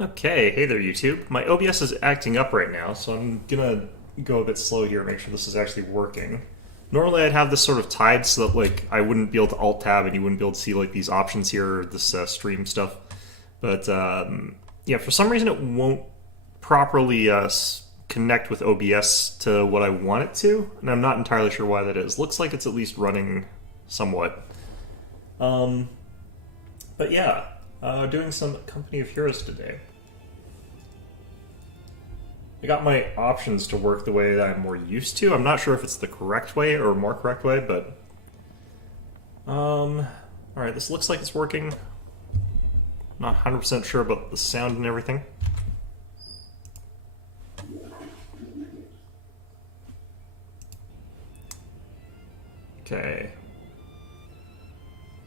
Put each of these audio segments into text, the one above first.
Okay, hey there YouTube. My OBS is acting up right now, so I'm gonna go a bit slow here and make sure this is actually working. Normally I'd have this sort of tied so that like I wouldn't be able to alt tab and you wouldn't be able to see like these options here or this stream stuff. But yeah, for some reason it won't properly connect with OBS to what I want it to, and I'm not entirely sure why that is. Looks like it's at least running somewhat. Um, but yeah, doing some Company of Heroes today. I got my options to work the way that I'm more used to. I'm not sure if it's the correct way or more correct way, but all right, this looks like it's working. Not 100% sure about the sound and everything. Okay.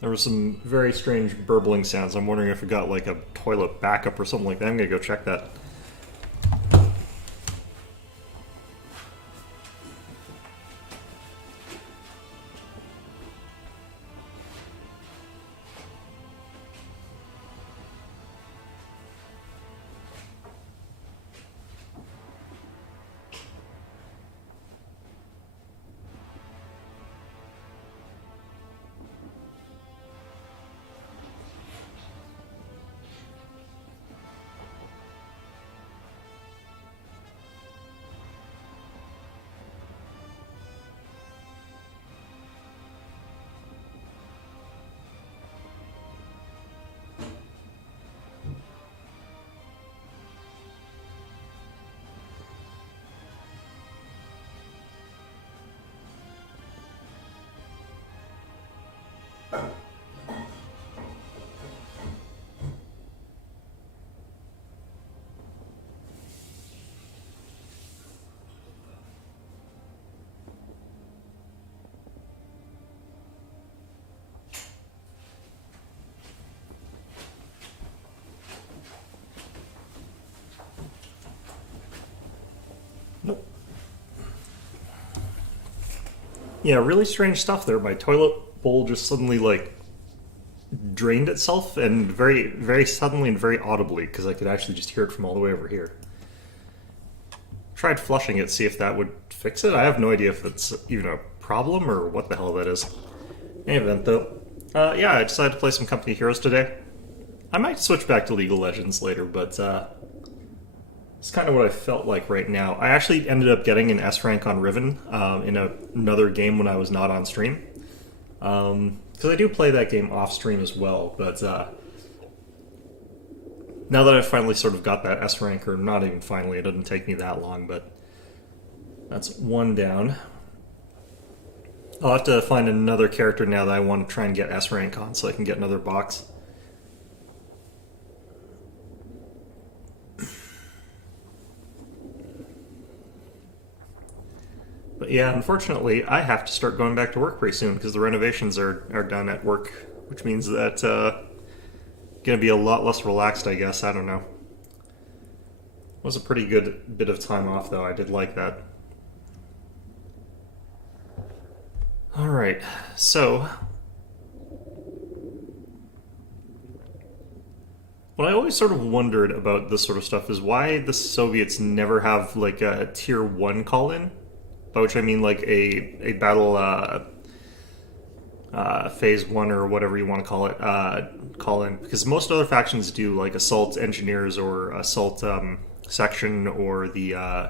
There was some very strange burbling sounds. I'm wondering if it got like a toilet backup or something like that. I'm gonna go check that. Nope. Yeah, really strange stuff there. My toilet bowl just suddenly like drained itself, and very suddenly and very audibly, because I could actually just hear it from all the way over here. Tried flushing it, see if that would fix it. I have no idea if it's even a problem or what the hell that is. In any event, though, yeah, I decided to play some Company Heroes today. I might switch back to League of Legends later, but it's kind of what I felt like right now. I actually ended up getting an S rank on Riven in another game when I was not on stream. Because I do play that game off stream as well, but now that I've finally sort of got that S rank, or not even finally, it doesn't take me that long, but that's one down. I'll have to find another character now that I want to try and get S rank on so I can get another box. But yeah, unfortunately, I have to start going back to work pretty soon because the renovations are done at work, which means that going to be a lot less relaxed, I guess. I don't know. It was a pretty good bit of time off, though. I did like that. All right, so what I always sort of wondered about this sort of stuff is why the Soviets never have like a tier 1 call-in, by which I mean like a battle phase 1 or whatever you want to call it, call-in, because most other factions do like assault engineers or assault section or the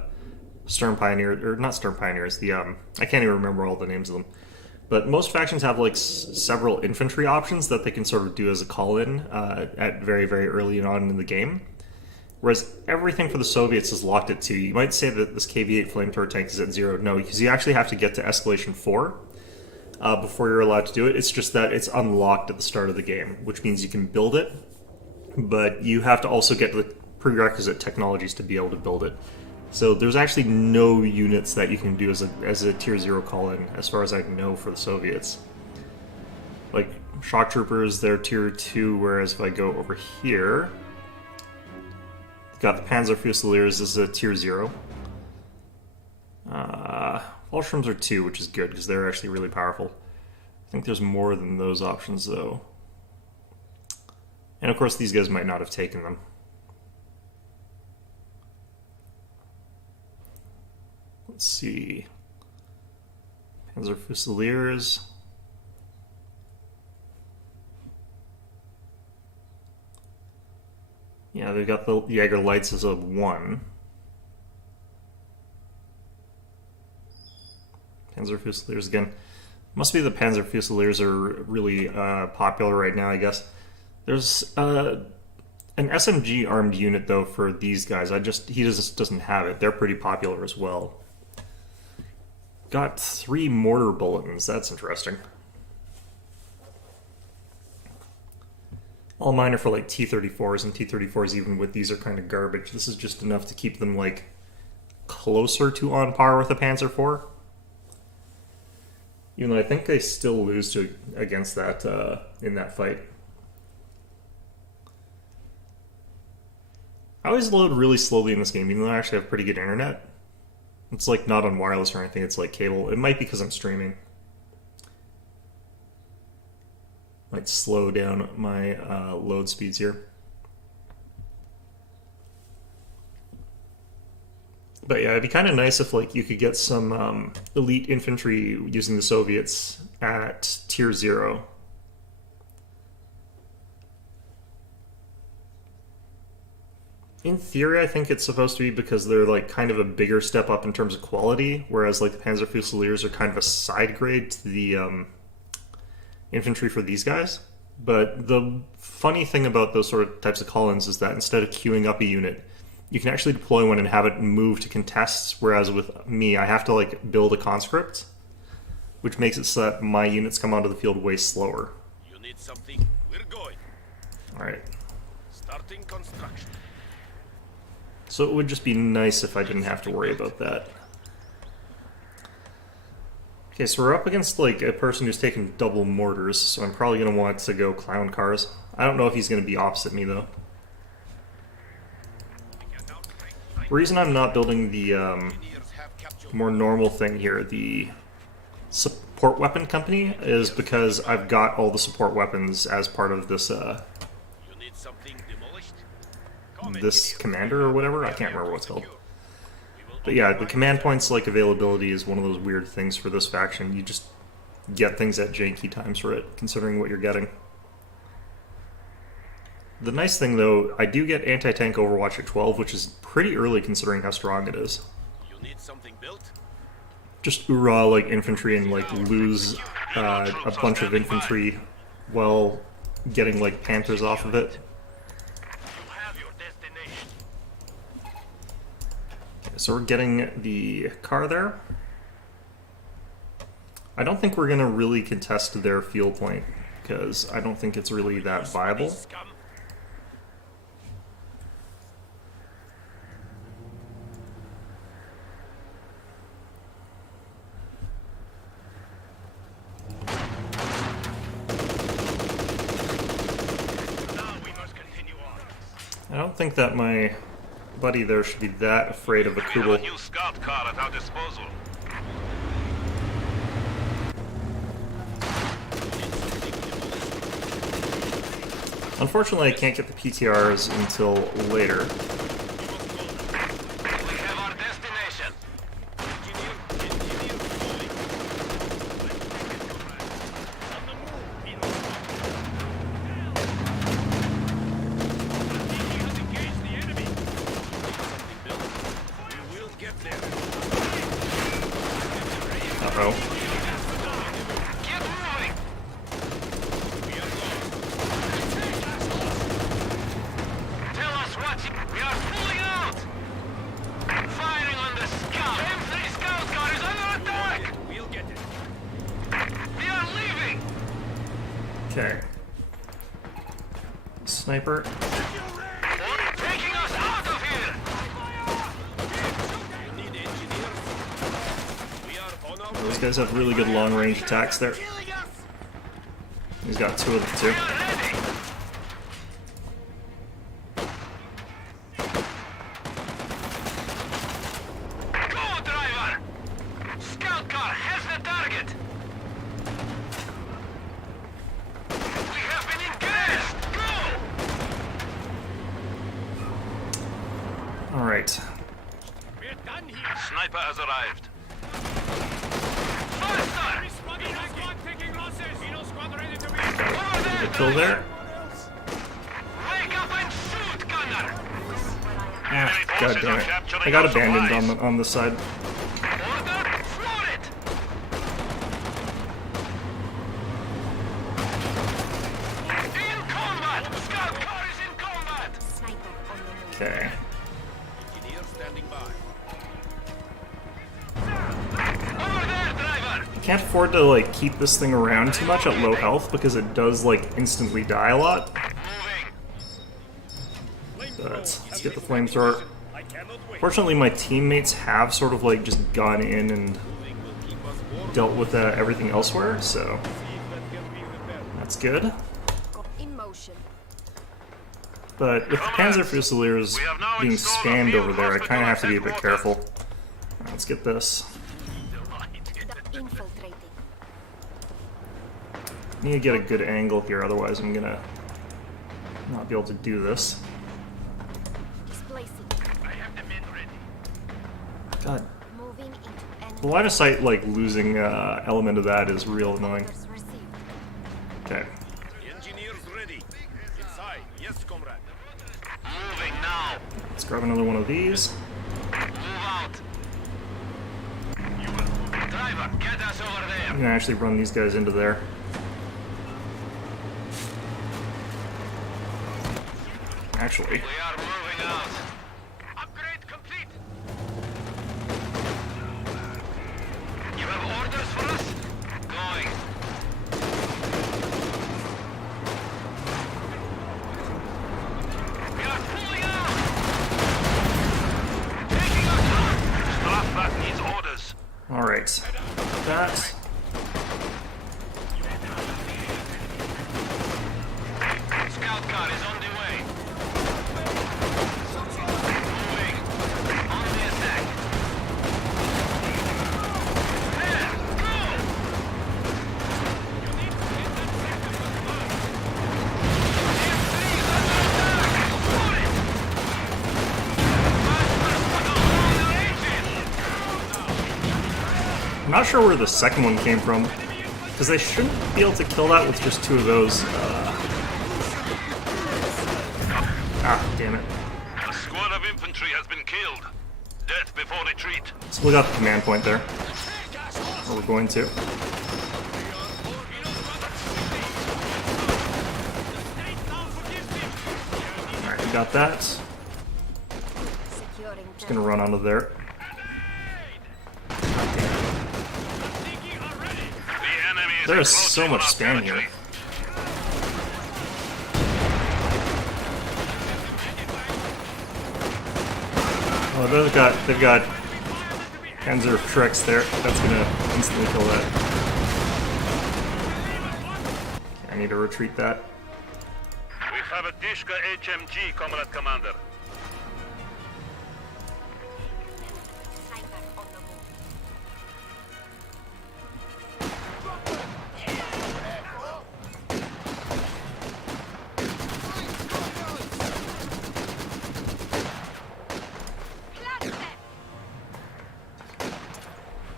stern pioneer, or not stern pioneers, the I can't even remember all the names of them. But most factions have like several infantry options that they can sort of do as a call-in at very early on in the game. Whereas everything for the Soviets is locked at 2. You might say that this KV-8 flamethrower tank is at 0. No, because you actually have to get to escalation 4 before you're allowed to do it. It's just that it's unlocked at the start of the game, which means you can build it, but you have to also get the prerequisite technologies to be able to build it. So there's actually no units that you can do as a tier 0 call-in, as far as I know, for the Soviets. Like, shock troopers, they're tier 2, whereas if I go over here, got the Panzer Fusiliers as a tier 0. Volstroms are 2, which is good, because they're actually really powerful. I think there's more than those options, though. And of course, these guys might not have taken them. Let's see. Panzer Fusiliers. Yeah, they've got the Jaeger Lights as a 1. Panzer Fusiliers again. Must be the Panzer Fusiliers are really popular right now, I guess. There's an SMG armed unit though for these guys. He just doesn't have it. They're pretty popular as well. Got 3 mortar bulletins. That's interesting. All mine are for like T-34s, and T-34s even with these are kind of garbage. This is just enough to keep them like closer to on par with the Panzer IV. Even though I think they still lose against that in that fight. I always load really slowly in this game, even though I actually have pretty good internet. It's like not on wireless or anything, it's like cable. It might be because I'm streaming. Might slow down my load speeds here. But yeah, it'd be kind of nice if like you could get some elite infantry using the Soviets at tier 0. In theory, I think it's supposed to be because they're like kind of a bigger step up in terms of quality, whereas like the Panzer Fusiliers are kind of a side grade to the infantry for these guys. But the funny thing about those sort of types of call-ins is that instead of queuing up a unit, you can actually deploy one and have it move to contests, whereas with me, I have to like build a conscript, which makes it so that my units come onto the field way slower. You need something? We're going. Alright. Starting construction. So it would just be nice if I didn't have to worry about that. Okay, so we're up against like a person who's taking double mortars, so I'm probably going to want to go clown cars. I don't know if he's going to be opposite me though. The reason I'm not building the more normal thing here, the support weapon company, is because I've got all the support weapons as part of this this commander or whatever. I can't remember what it's called. But yeah, the command points like availability is one of those weird things for this faction. You just get things at janky times for it, considering what you're getting. The nice thing though, I do get anti-tank Overwatch at 12, which is pretty early considering how strong it is. You need something built? Just oorah like infantry and like lose a bunch of infantry while getting like Panthers off of it. So we're getting the car there. I don't think we're going to really contest their field point, because I don't think it's really that viable. I don't think that my buddy there should be that afraid of a Kubel. We have a new scout car at our disposal. Unfortunately, I can't get the PTRs until later. We have our destination. Uh-oh. Get moving. Tell us what we are pulling out. Firing on the scout. M3 scout car is under attack. We'll get it. We are leaving. Okay. Sniper. Taking us out of here. You need engineers. We are on our Those guys have really good long-range attacks there. He's got 2 of them too. Go, driver! Scout car has the target! We have been engaged! Go! Alright. We're done here! Sniper has arrived. kill there. Wake up and shoot, gunner! Ah, god damn it. I got abandoned on this side. Order, floor it! In combat! Scout car is in combat! Sniper on the move. Okay. Engineer standing by. Over there, driver! Can't afford to like keep this thing around too much at low health because it does like instantly die a lot. Moving. But let's get the flamethrower. I cannot wait. Fortunately, my teammates have sort of like just gone in and Moving will keep us warm. dealt with everything elsewhere, so See if that can be repaired. that's good. Go in motion. But with the Panzer Fusiliers being spammed over there, I kind of have to be a bit careful. Let's get this. Infiltrating. Need to get a good angle here, otherwise I'm gonna not be able to do this. Displacing. I have the men ready. God, Moving into the enemy. line of sight like losing element of that is real annoying. Orders received. Okay, Engineers ready. Inside. Yes, comrade. Moving now. let's grab another one of these. Move out. Driver, get us over I'm there. gonna actually run these guys into there. Actually, We are moving out. Upgrade complete. You have orders for us? Going. We are pulling out. Taking our time. Strafbat needs orders. all right. That. Scout car is on the way. Moving. On the attack. There, go! I'm not sure where the second one came from, because they shouldn't be able to kill that with just two of those. Ah, damn it. A squad of infantry has been killed. Death before retreat. So we got the command point there. Or we're going to. Alright, we got that. Securing. Just gonna run onto there. The enemy is There is encroaching so on much our spam here. territory. Oh, they've got Panzer Treks there. That's gonna instantly kill that. Okay, I need to retreat that. We have a Dishka HMG, Comrade Commander. Sniper on the move.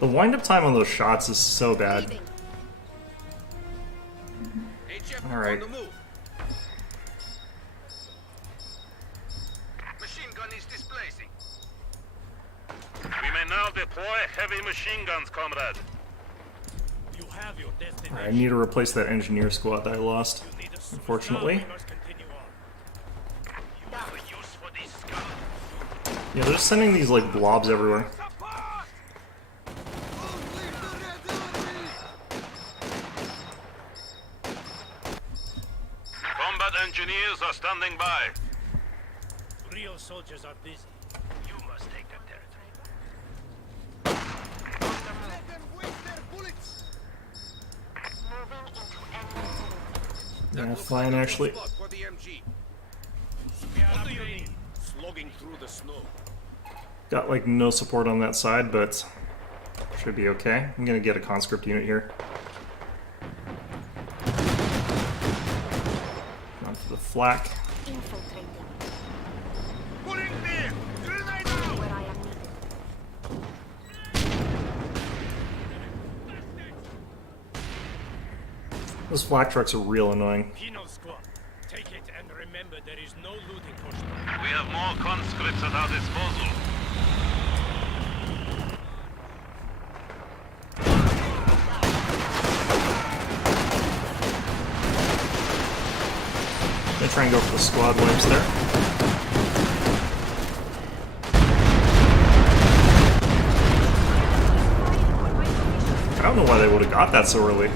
The wind-up time on those shots is so bad. Leaving. HF All right. on the move. Machine gun is displacing. We may now deploy heavy machine guns, comrade. You have your destination. I need to replace that engineer squad that I lost, You need a superstar, unfortunately. we must continue on. You have a use for these scum. Yeah, they're just sending these like blobs everywhere. Combat engineers are standing by. Real soldiers are busy. You must take that territory. Moving into enemy. Yeah, fine actually. Spot for the MG. What do you need? Slogging through the snow. Got like no support on that side, but should be okay. I'm gonna get a conscript unit here. On for the flak. Infiltrating. Pulling near. Grenade out. Where I am needed. Those flak trucks are real annoying. Pinos Remember, there is no looting for We have more conscripts at our disposal. Gonna try and go for the squad wipes there. I don't know why they would have got that so early.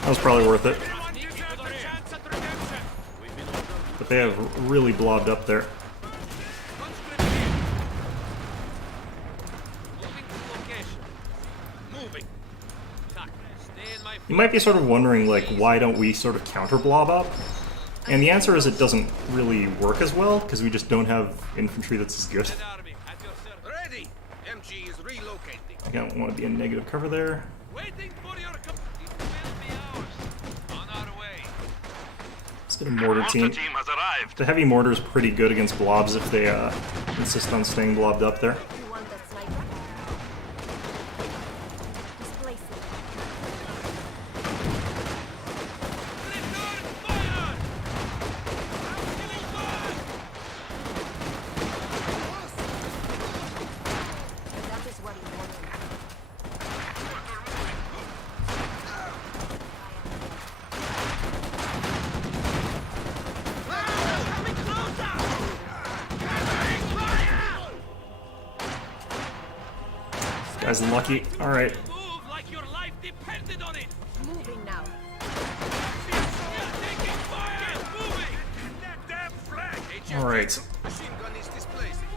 That was probably worth it. But they have really blobbed up there. You might be sort of wondering, like, why don't we sort of counter blob up? And the answer is it doesn't really work as well, because we just don't have infantry that's as good. Ready! MG is relocating. I don't want to be in negative cover there. Waiting for your It will be ours. On our way. Let's get a mortar Monster team. team has arrived. The heavy mortar is pretty good against blobs if they insist on staying blobbed up there. You want the sniper? Displacing. Return fire! I'm killing fire! That is what you wanted. Guy's unlucky. Alright. Move like your life depended on it! Moving now. You're taking fire! Get moving! That damn flag! Alright. Machine gun is displacing.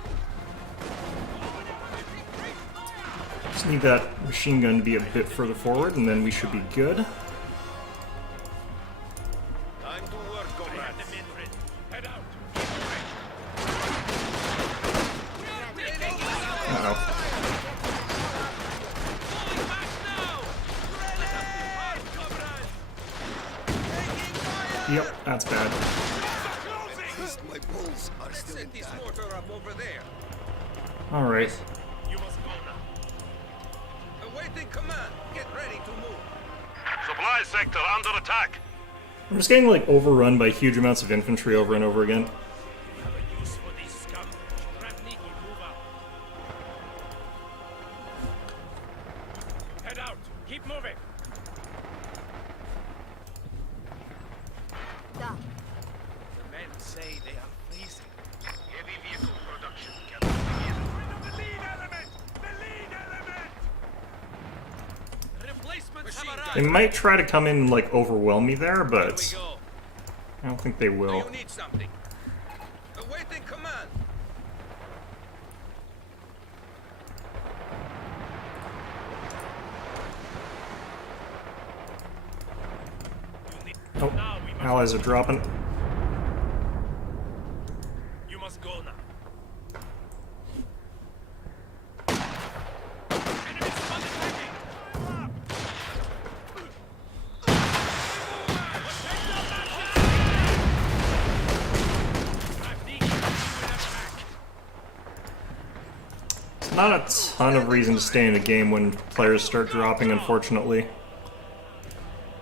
Just need that machine gun to be a bit further forward, and then we should be good. Time to work, comrades. Head out. Uh-oh. Falling back now! Hard, comrades! Yep, that's bad. My bulls are still set this mortar up over there. Alright. You must go now. Awaiting command. Get ready to move. Supply sector under attack! I'm just getting, like, overrun by huge amounts of infantry over and over again. Have a use for these scum. Stratniki, move out. Head out. Keep moving. Da. The men say they are freezing. Heavy vehicle production can begin. The lead element! The lead element! Replacements Machine have They arrived! might try to come in and, like, overwhelm me there, Here we but go. I don't think they Do will. you need something? Awaiting command. Oh, allies are dropping. You must go now. Enemy squad attacking! It's not a ton of reason to stay in a game when players start dropping, unfortunately.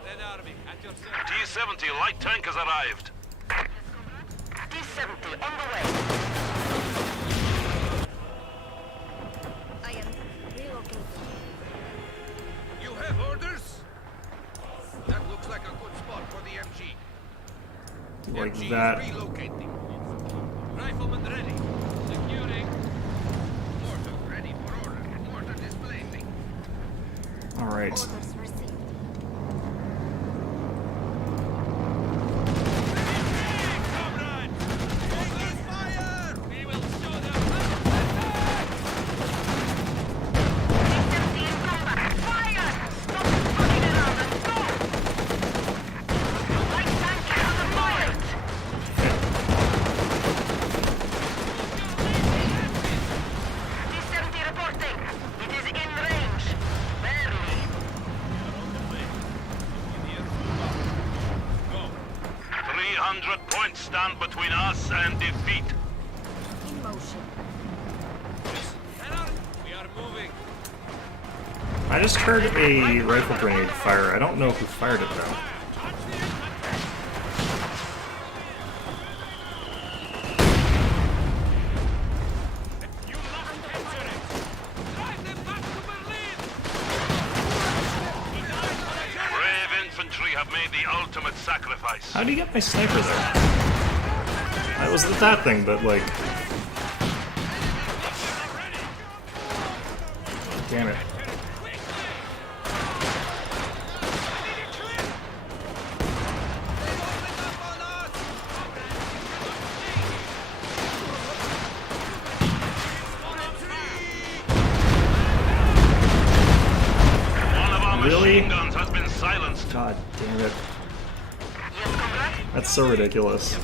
Red Army, at your service. T-70 light tank has arrived. T-70 on the way. I am relocating. You have orders? That looks like a good spot for the MG. Like MG that. is relocating. Rifleman ready. Securing. Mortar ready for order. Mortar displacing. Alright. Orders received. Comrade! Taking fire! We will show them. T-70 in combat. Fire! Stop fucking around and go! Light tank is deployed. T-70 reporting. It is in range. Barely. What points stand between us and defeat? In motion. We are moving. I just heard a rifle grenade fire. I don't know who fired it though. Drive them back to Berlin. Brave infantry have made the ultimate sacrifice. How do you get my sniper there? That was that thing, but like... Damn it. One of our Really? machine guns has been silenced. God damn it. That's so ridiculous.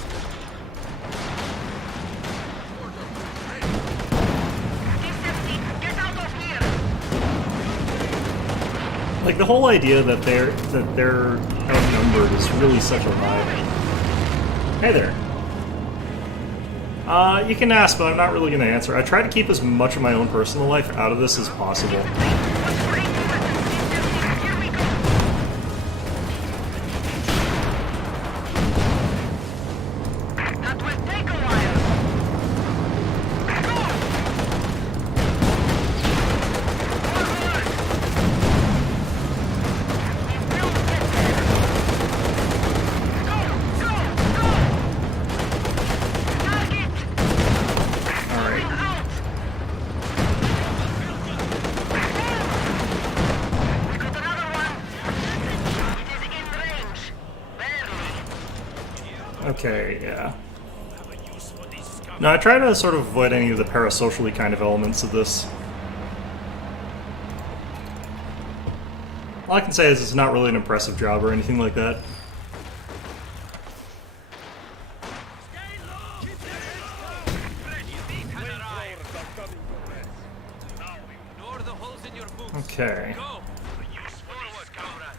T-70, get out of here! Like the whole idea that they're outnumbered is really such a lie. Hey there. You can ask, but I'm not really gonna answer. I try to keep as much of my own personal life out of this as possible. What's for T-70? Here we go! That will take a while. Go! Forward! We will get there. Go! Go! Go! Target! Alright. Out! We got another one. It is in range. Barely. Okay, yeah. No, I try to sort of avoid any of the parasocially kind of elements of this. All I can say is it's not really an impressive job or anything like that. Ignore the holes in your boots. Okay. Go. Forward, comrade.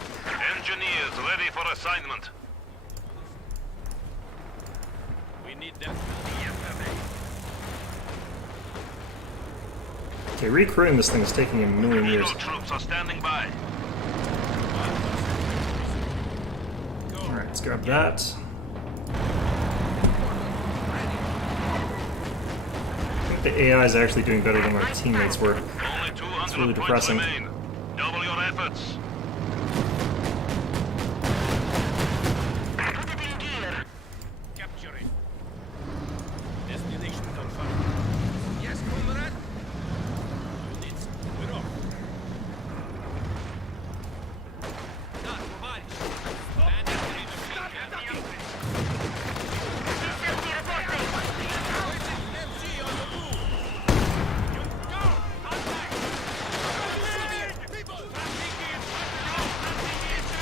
Engineers ready for assignment. We need them. Okay, recruiting this thing is taking a million years. Eagle troops are standing by. Alright, let's grab that. I think the AI is actually doing better than our teammates were. Only 200 really points depressing. remain. Double your efforts. Put it in gear. Capture it. Destination confirmed. Yes, comrade. Units, we're off. Да, товарищ. Bandit machine gun. T-70 reporting. MC on the move. Go! Contact! People!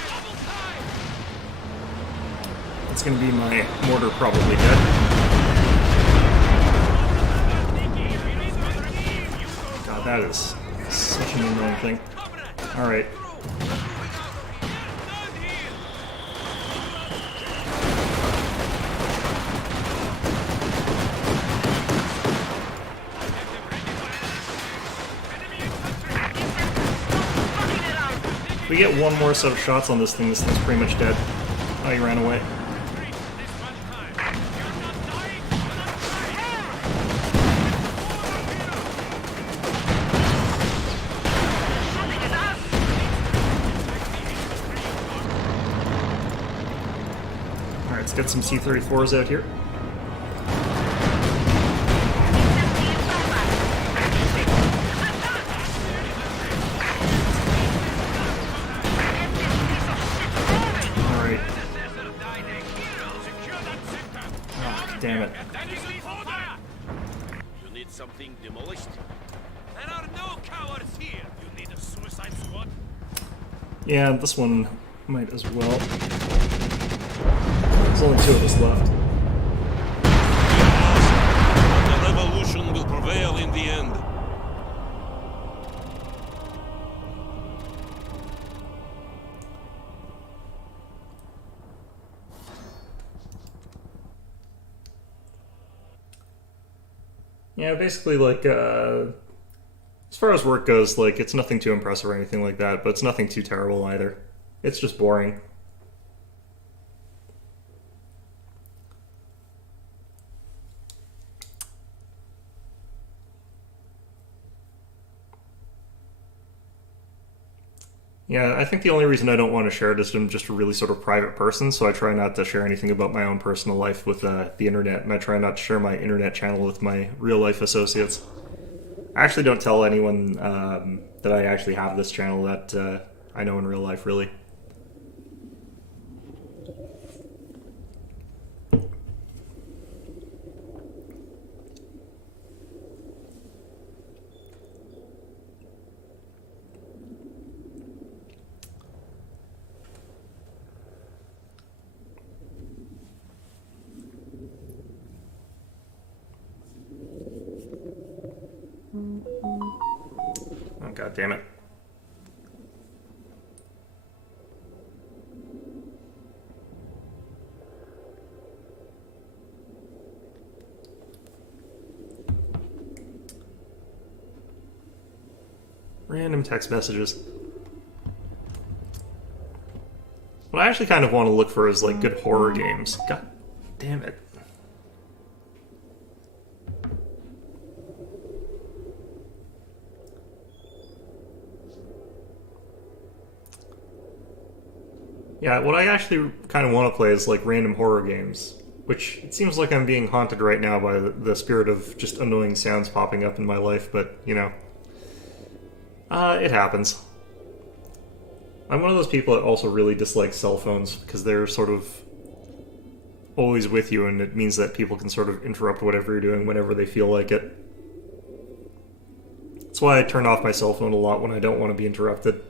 Double time! It's gonna be my mortar probably dead. God, that is such an annoying thing. Alright. If we get one more set of shots on this thing's pretty much dead. Oh, he ran away. Alright, let's get some C-34s out here. Alright. Ah, damn it. You need something demolished? There are no cowards here. You need a suicide squad? Yeah, this one might as well. There's only two of us left. The revolution will prevail in the end. Yeah, basically, like, as far as work goes, like, it's nothing too impressive or anything like that, but it's nothing too terrible either. It's just boring. Yeah, I think the only reason I don't want to share it is I'm just a really sort of private person, so I try not to share anything about my own personal life with the internet, and I try not to share my internet channel with my real life associates. I actually don't tell anyone that I actually have this channel that I know in real life, really. Oh, God damn it. Random text messages. What I actually kind of want to look for is, like, good horror games. God damn it. Yeah, what I actually kind of want to play is, like, random horror games. Which, it seems like I'm being haunted right now by the spirit of just annoying sounds popping up in my life, but, you know. It happens. I'm one of those people that also really dislike cell phones because they're sort of always with you, and it means that people can sort of interrupt whatever you're doing whenever they feel like it. That's why I turn off my cell phone a lot when I don't want to be interrupted.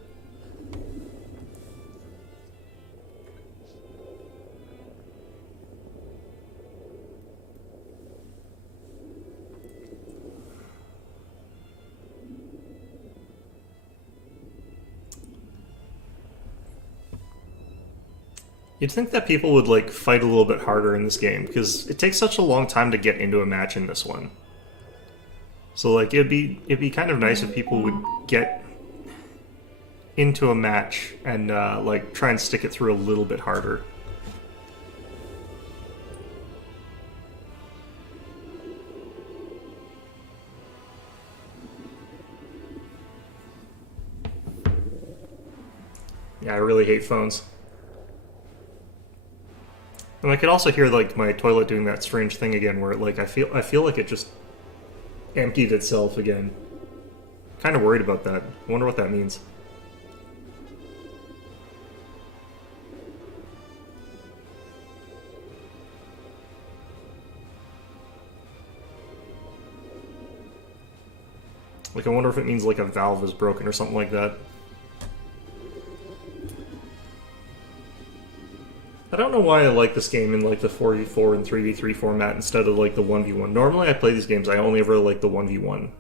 You'd think that people would, like, fight a little bit harder in this game, because it takes such a long time to get into a match in this one. So, like, it'd be kind of nice if people would get into a match and, like, try and stick it through a little bit harder. Yeah, I really hate phones. And I could also hear, like, my toilet doing that strange thing again, where, like, I feel like it just emptied itself again. Kind of worried about that. I wonder what that means. Like, I wonder if it means, like, a valve is broken or something like that. I don't know why I like this game in, like, the 4v4 and 3v3 format instead of, like, the 1v1. Normally I play these games, I only ever like the 1v1.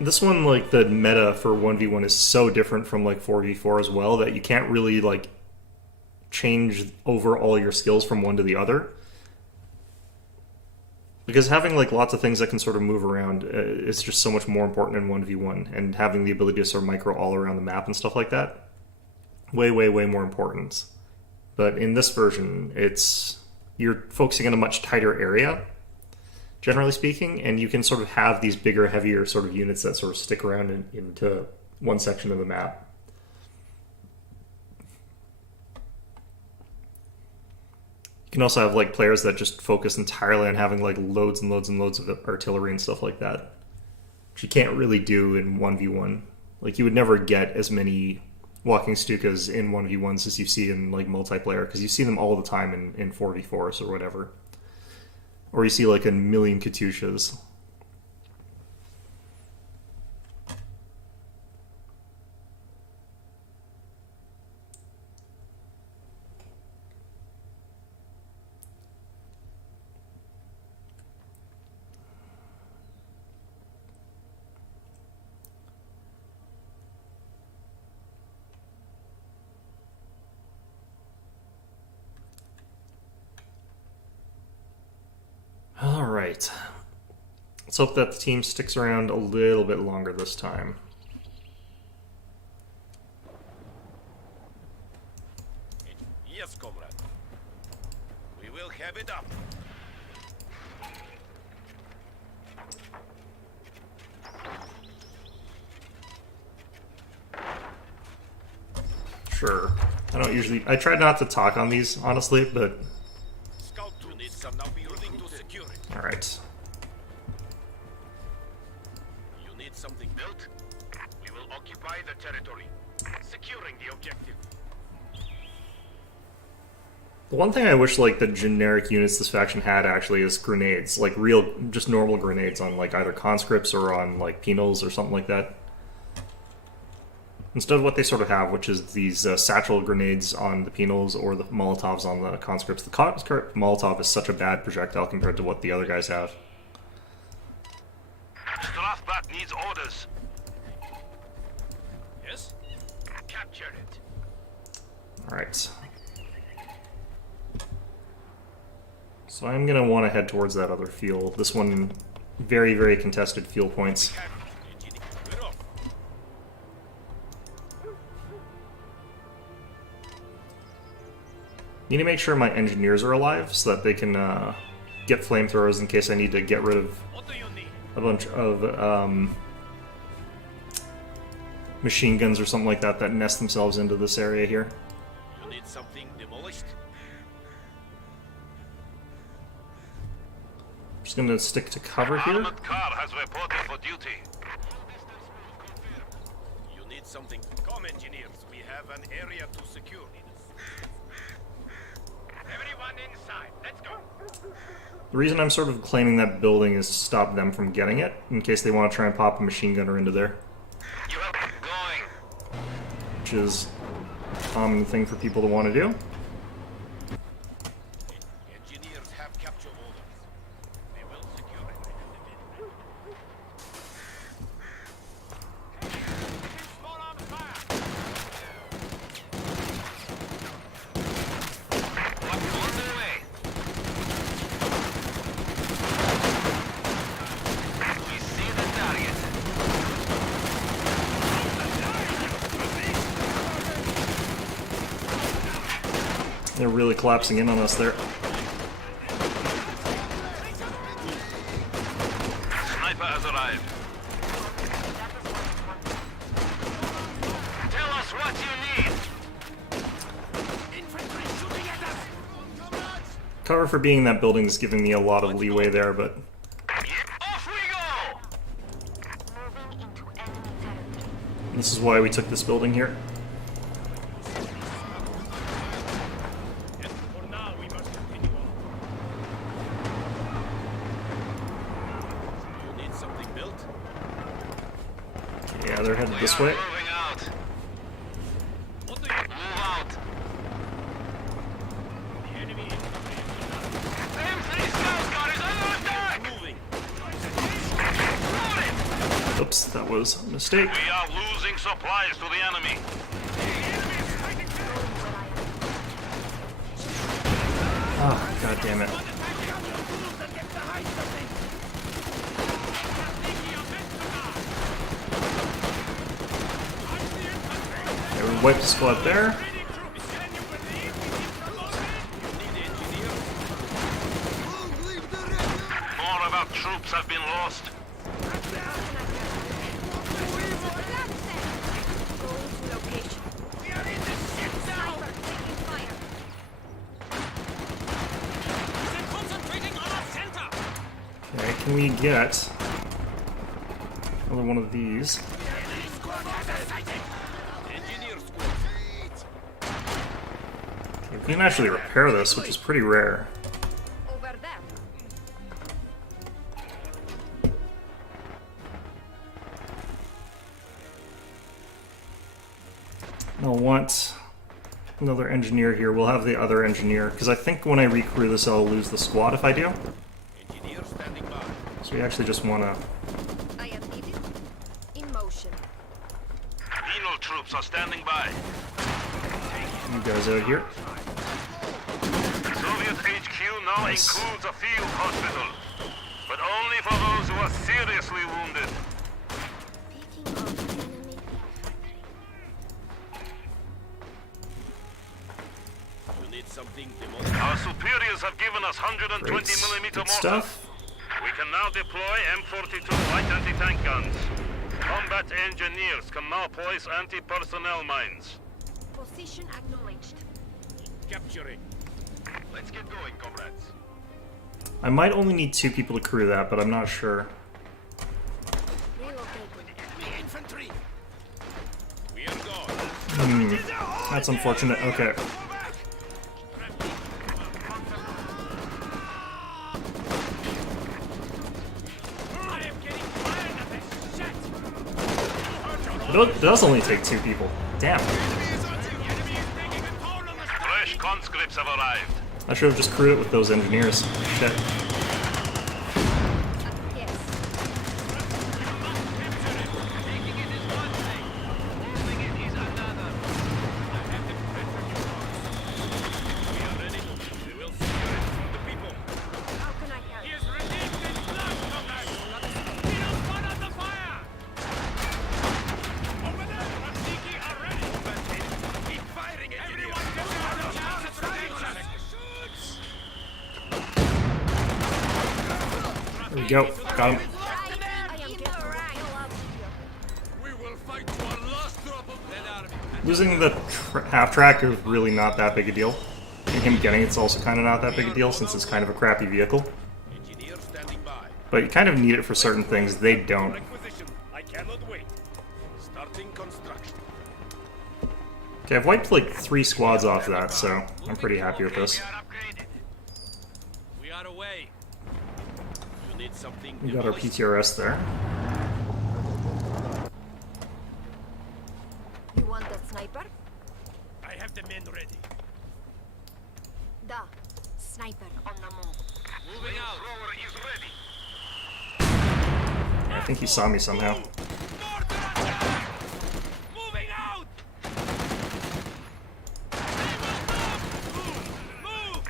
This one, like, the meta for 1v1 is so different from, like, 4v4 as well that you can't really, like, change over all your skills from one to the other. Because having, like, lots of things that can sort of move around is just so much more important in 1v1, and having the ability to sort of micro all around the map and stuff like that, way, way, way more important. But in this version, you're focusing on a much tighter area, generally speaking, and you can sort of have these bigger, heavier sort of units that sort of stick around into one section of the map. You can also have, like, players that just focus entirely on having, like, loads and loads and loads of artillery and stuff like that, which you can't really do in 1v1. Like, you would never get as many walking Stukas in 1v1s as you see in, like, multiplayer, because you see them all the time in 4v4s or whatever. Or you see, like, a million Katyushas. Alright. Let's hope that the team sticks around a little bit longer this time. Yes, comrade. We will have it up. Sure. I try not to talk on these, honestly, but... Scout 2 needs some now building to secure it. Alright. You need something built? We will occupy the territory, securing the objective. The one thing I wish, like, the generic units this faction had, actually, is grenades. Like, real, just normal grenades on, like, either conscripts or on, like, penals or something like that. Instead of what they sort of have, which is these satchel grenades on the penals or the Molotovs on the conscripts. The conscript Molotov is such a bad projectile compared to what the other guys have. Strafbat needs orders. Yes? Capture it. Alright. So I'm going to want to head towards that other field. This one, very, very contested field points. We're off. Need to make sure my engineers are alive so that they can get flamethrowers in case I need to get rid of What do you need? a bunch of machine guns or something like that that nest themselves into this area here. You need something demolished? Just going to stick to cover here. Armored car has reported for duty. You need something. Come, engineers. We have an area to secure. Everyone inside. Let's go. The reason I'm sort of claiming that building is to stop them from getting it, in case they want to try and pop a machine gunner into there. You have going. Which is a common thing for people to want to do. Engineers have capture orders. They will secure it. Small arms fire. What's on the way? We see the target. They're really collapsing in on us there. Sniper has arrived. Tell us what you need. Infantry shooting at us. Cover for being in that building is giving me a lot of leeway there, but Off we go. Moving into enemy territory. this is why we took this building here. And for now, we must continue on. You need something built? Yeah, they're headed this We are way. moving out. What do you... Move out. The enemy infantry The M3 Scout Guard is under attack. is moving. Load it. Oops, that was a mistake. We are losing supplies to the enemy. Ah, god damn it. Okay, we wiped the squad there. More of our troops have been lost. Going to location. Sniper taking fire. Okay, can we get another one of these? Okay, we can actually repair this, which is pretty rare. Over there. I'll want another engineer here. We'll have the other engineer, because I think when I recrew this, I'll lose the squad if I do. Engineer standing by. So we actually just want to... I am needed. In motion. Penal troops are standing by. You guys out here. Soviet HQ now Nice. includes a field hospital. only for those who are seriously wounded. Picking up enemy infantry. You need something demolished. Our superiors have given us 120 Great. millimeter Good mortars. stuff. We can now deploy M42 light anti-tank guns. Combat engineers can now place anti-personnel mines. Position acknowledged. Capturing. Let's get going, comrades. I might only need 2 people to crew that, but I'm not sure. Relocating. Enemy infantry. We are gone. That's unfortunate. Okay. I am getting fired at this shit. It does only take 2 people. Damn. Enemy is taking a toll on the Fresh conscripts have arrived. I should have just crewed it with those engineers. Shit. Yes. We are ready. We will secure it from the people. How can I help? He is relieved in blood, comrades. He don't put out the fire. Over there. Rafiki are ready. Keep firing, everyone. Get out of town. It's ridiculous. There we go. Got him. I am getting the hell out of here. We will fight to our last drop of blood out of it. Losing the half-track is really not that big a deal. And him getting it's also kind of not that big a deal since it's kind of a crappy vehicle. Engineer standing by. But you kind of need it for certain things. They don't. Requisition. I cannot wait. Starting construction. Okay, I've wiped like 3 squads off that, so I'm pretty happy with this. We are away. You need something. We got our PTRS there. You want the sniper? I have the men ready. Da. Sniper on the move. Moving out. Thrower is ready. I think he saw me somehow. Mortar attack! Moving out! Move!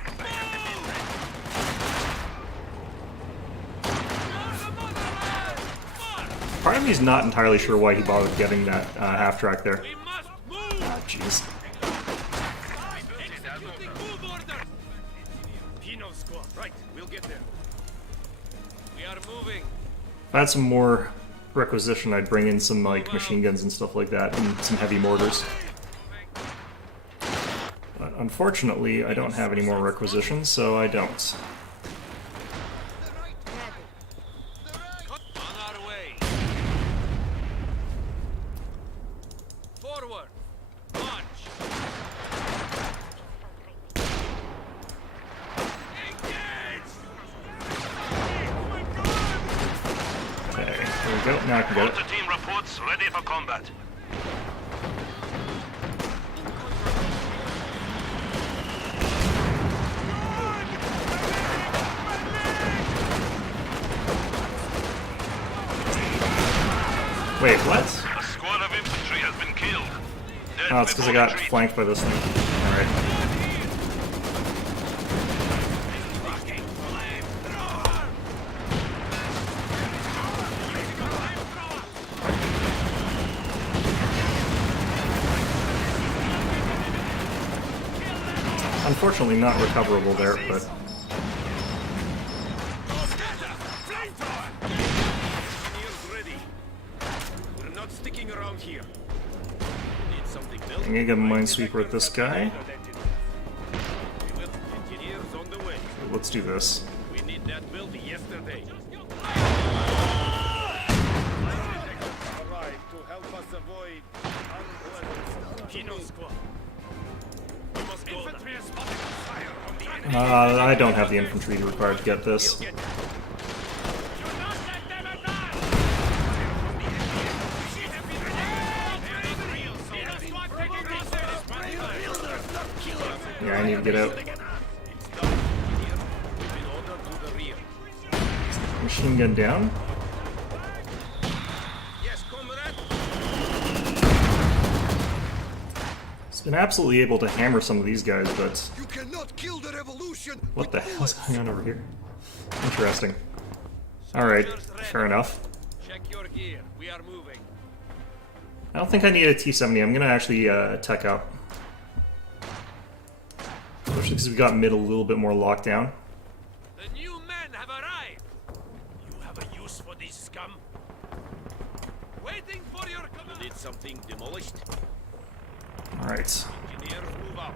Part of me's not entirely sure why he bothered getting that half-track there. We must move! Jeez. Executing move orders! Pino squad. Right, we'll get there. We are moving. If I had some more requisition, I'd bring in some like machine guns and stuff like that, and some heavy mortars. But unfortunately, I don't have any more requisitions, so I don't. On our way. Forward. March. Engage! Okay, there we go. Now I can get it. Mortar team reports ready for combat. Wait, what? A squad of infantry has been killed. Dead Oh, it's because I before got retreat. flanked by this thing. Alright. Unfortunately not recoverable there, but Engineers ready. We're not sticking around here. Need something built? I'm gonna get a minesweeper with this guy. We will. Engineers on the way. Let's do this. We need that built yesterday. Arrived to help us avoid unpleasant Pino squad. We must go. Infantry is spotted on fire on the enemy. I don't have the infantry required to get this. Do not let them attack! Yeah, I need to get out. Machine gun down. Yes, comrade. It's been absolutely able to hammer some of these guys, but You cannot kill the revolution. what the hell's going on over here? Interesting. Alright, fair enough. Check your gear. We are moving. I don't think I need a T-70. I'm gonna actually tech up. Especially because we got mid a little bit more locked down. The new men have arrived. You have a use for these scum? Waiting for your command. Need something demolished? Alright. Engineers move out.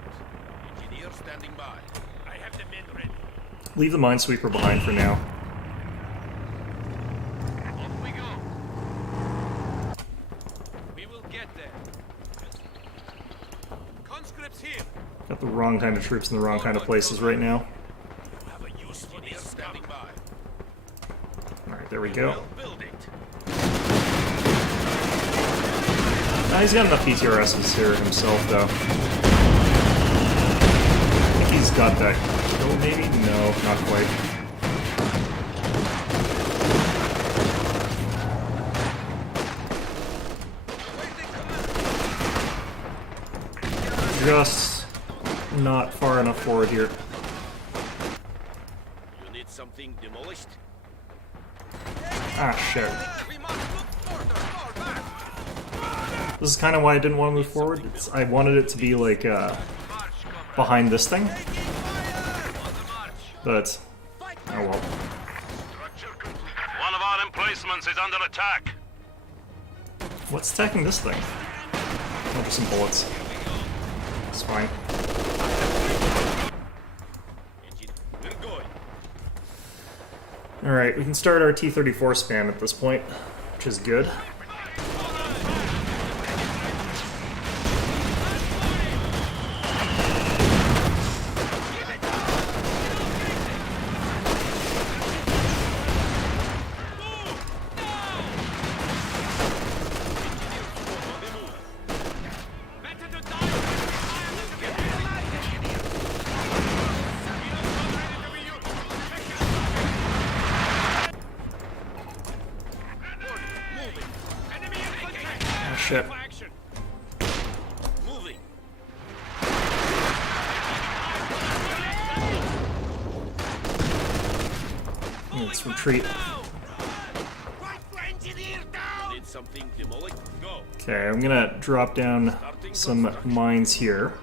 Engineers standing by. I have the men ready. Leave the minesweeper behind for now. Off we go. We will get there. Conscripts here. Got the wrong kind of troops in the wrong kind of places right now. You have a use for these scum. Standing by. Alright, there we go. Build it. He's got enough PTRSs here himself, though. I think he's got that kill, maybe? No, not quite. Just not far enough forward here. You need something demolished? Ah, shit. We must look further. Fall back. This is kind of why I didn't want to move forward. I wanted it to be, like, behind this thing. But, oh well. One of our emplacements is under attack. What's attacking this thing? Oh, just some bullets. It's fine. We're going. Alright, we can start our T-34 spam at this point, which is good. Oh, shit. Moving. Let's retreat. Need something demolished? Go. Okay, I'm gonna drop down some mines here.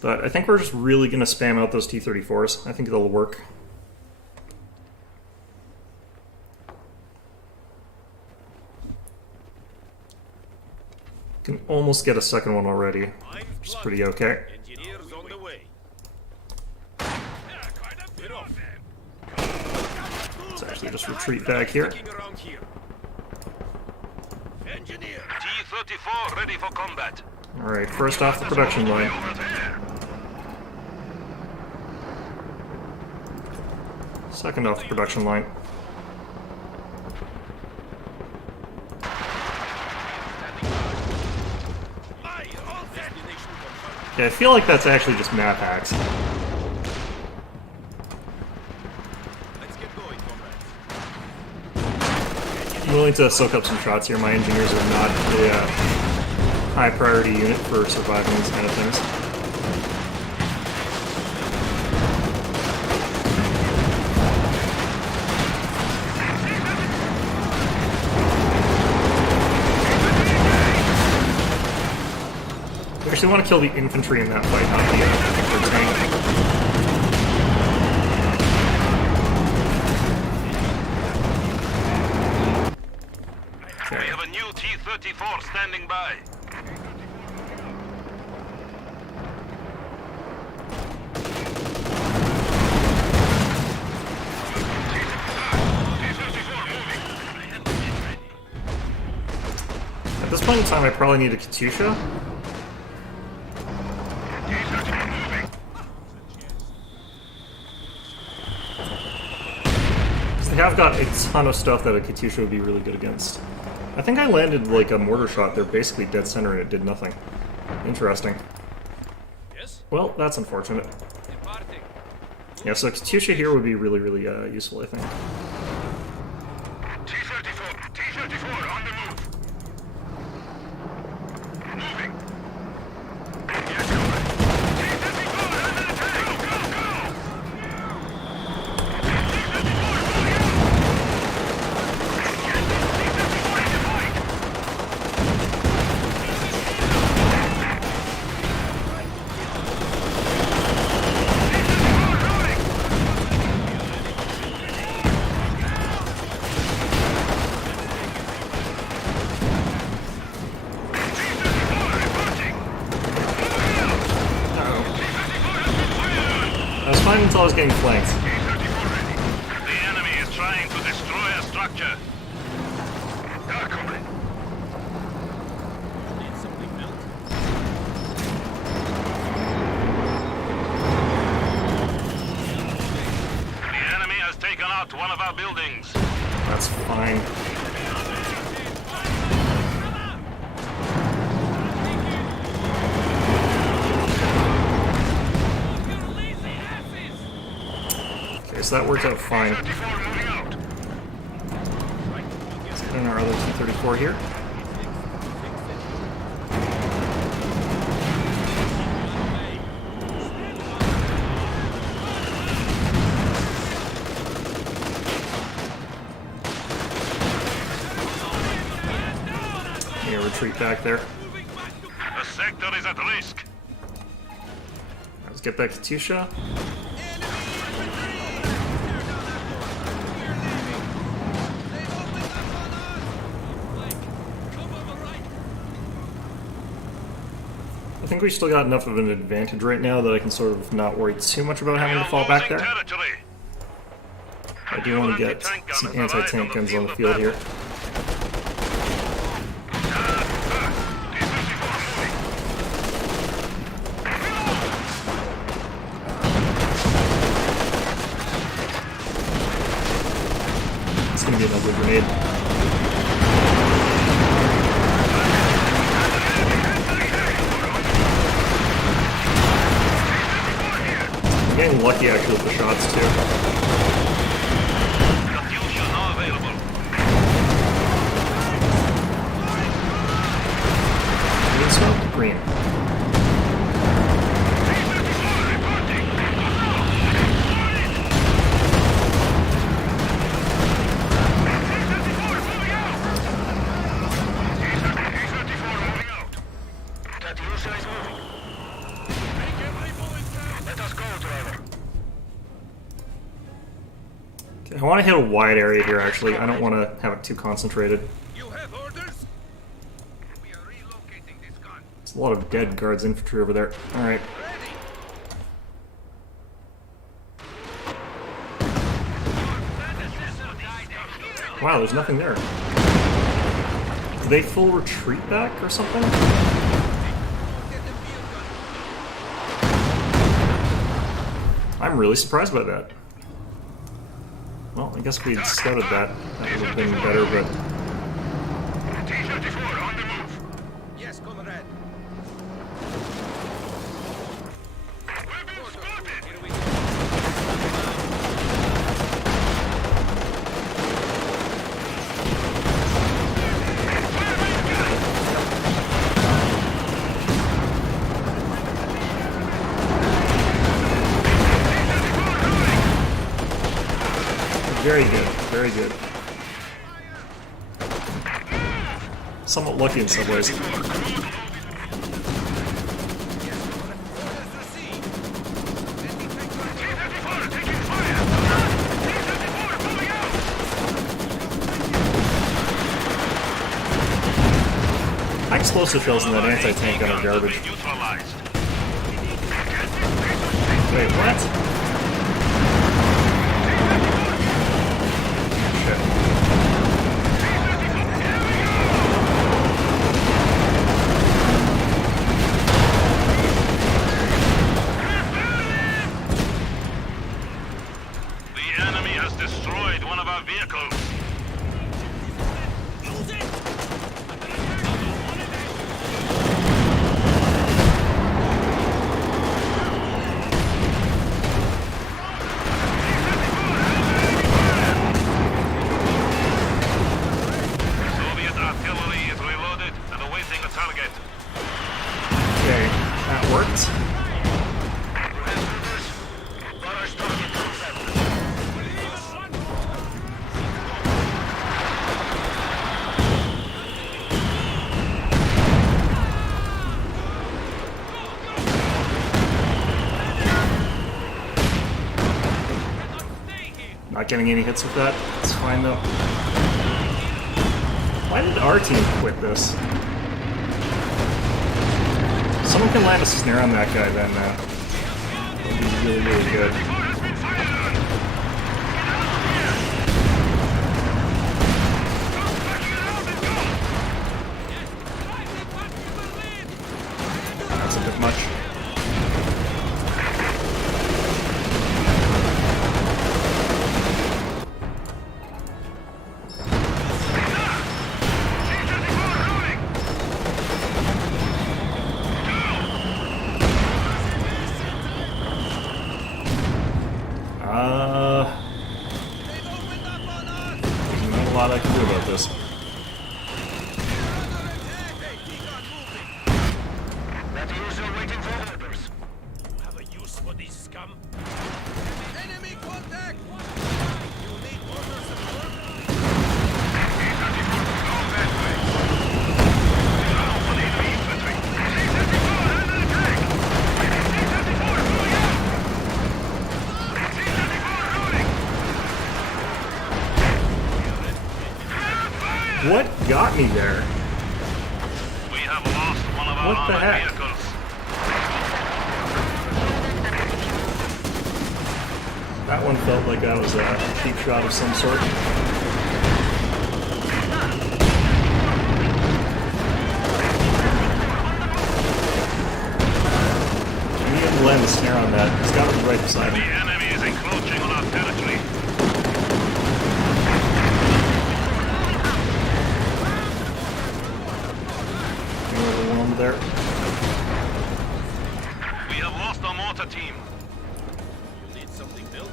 But I think we're just really gonna spam out those T-34s. I think they'll work. Can almost get a second one already, which is pretty okay. Engineers on the way. Let's actually just retreat back here. Looking around here. Engineer. T-34 ready for combat. Alright, first off the production line. Second off the production line. Yeah, I feel like that's actually just map hacks. Let's get going, comrades. I'm willing to soak up some shots here. My engineers are not a high priority unit for surviving these kind of things. I actually want to kill the infantry in that fight, not the tank. We have a new T-34 standing by. At this point in time, I probably need a Katyusha. They have got a ton of stuff that a Katyusha would be really good against. I think I landed like a mortar shot there, basically dead center, and it did nothing. Interesting. Yes? Well, that's unfortunate. Departing. Yeah, so Katyusha here would be really, really useful, I think. T-34, T-34 on the move. Moving. Yes, comrade. T-34 under attack. Go, go, go! I was getting flanked. The enemy is trying to destroy a structure. Coming. Need something built. The enemy has taken out one of our buildings. That's fine. Okay, so that worked out fine. 34 moving out. Let's put in our other T-34 here. Yeah, retreat back there. The sector is at risk. Let's get back to Katyusha. I think we still got enough of an advantage right now that I can sort of not worry too much about having to fall back there. Territory. I do want to get some anti-tank guns on the field here. It's going to be an ugly grenade. I'm getting lucky actually with the shots too. Katyusha now available. Green smoke? Green. Okay, I want to hit a wide area here actually. I don't want to have it too concentrated. You have orders? We are relocating this gun. There's a lot of dead guards infantry over there. Alright. Ready. Wow, there's nothing there. Did they full retreat back or something? I'm really surprised by that. Well, I guess we'd scouted that. That would have been better, but... T-34 on the move. Yes, comrade. We've been spotted. Here we go. Very good, very good. Somewhat lucky in some ways. High explosive shells and that anti-tank gun are garbage. Neutralized. Wait, what? Shit. The enemy has destroyed one of our vehicles. Soviet artillery is reloaded and awaiting a target. Okay, that worked. Not getting any hits with that. It's fine though. Why did our team quit this? Someone can land a snare on that guy then, that would be really, really good. a lot I can do about this. That user waiting for orders. Have a use for these scum? Enemy contact! You need order support? Go that way. Nobody in the infantry. C-34 under attack. C-34 moving out. C-34 routing. What got me there? We have lost one of our What the armored heck? vehicles. That one felt like that was a cheap shot of some sort. We need to land the snare on that. It's got to be right beside The him. enemy is encroaching on our territory. Getting overwhelmed there. We have lost our mortar team. You need something built?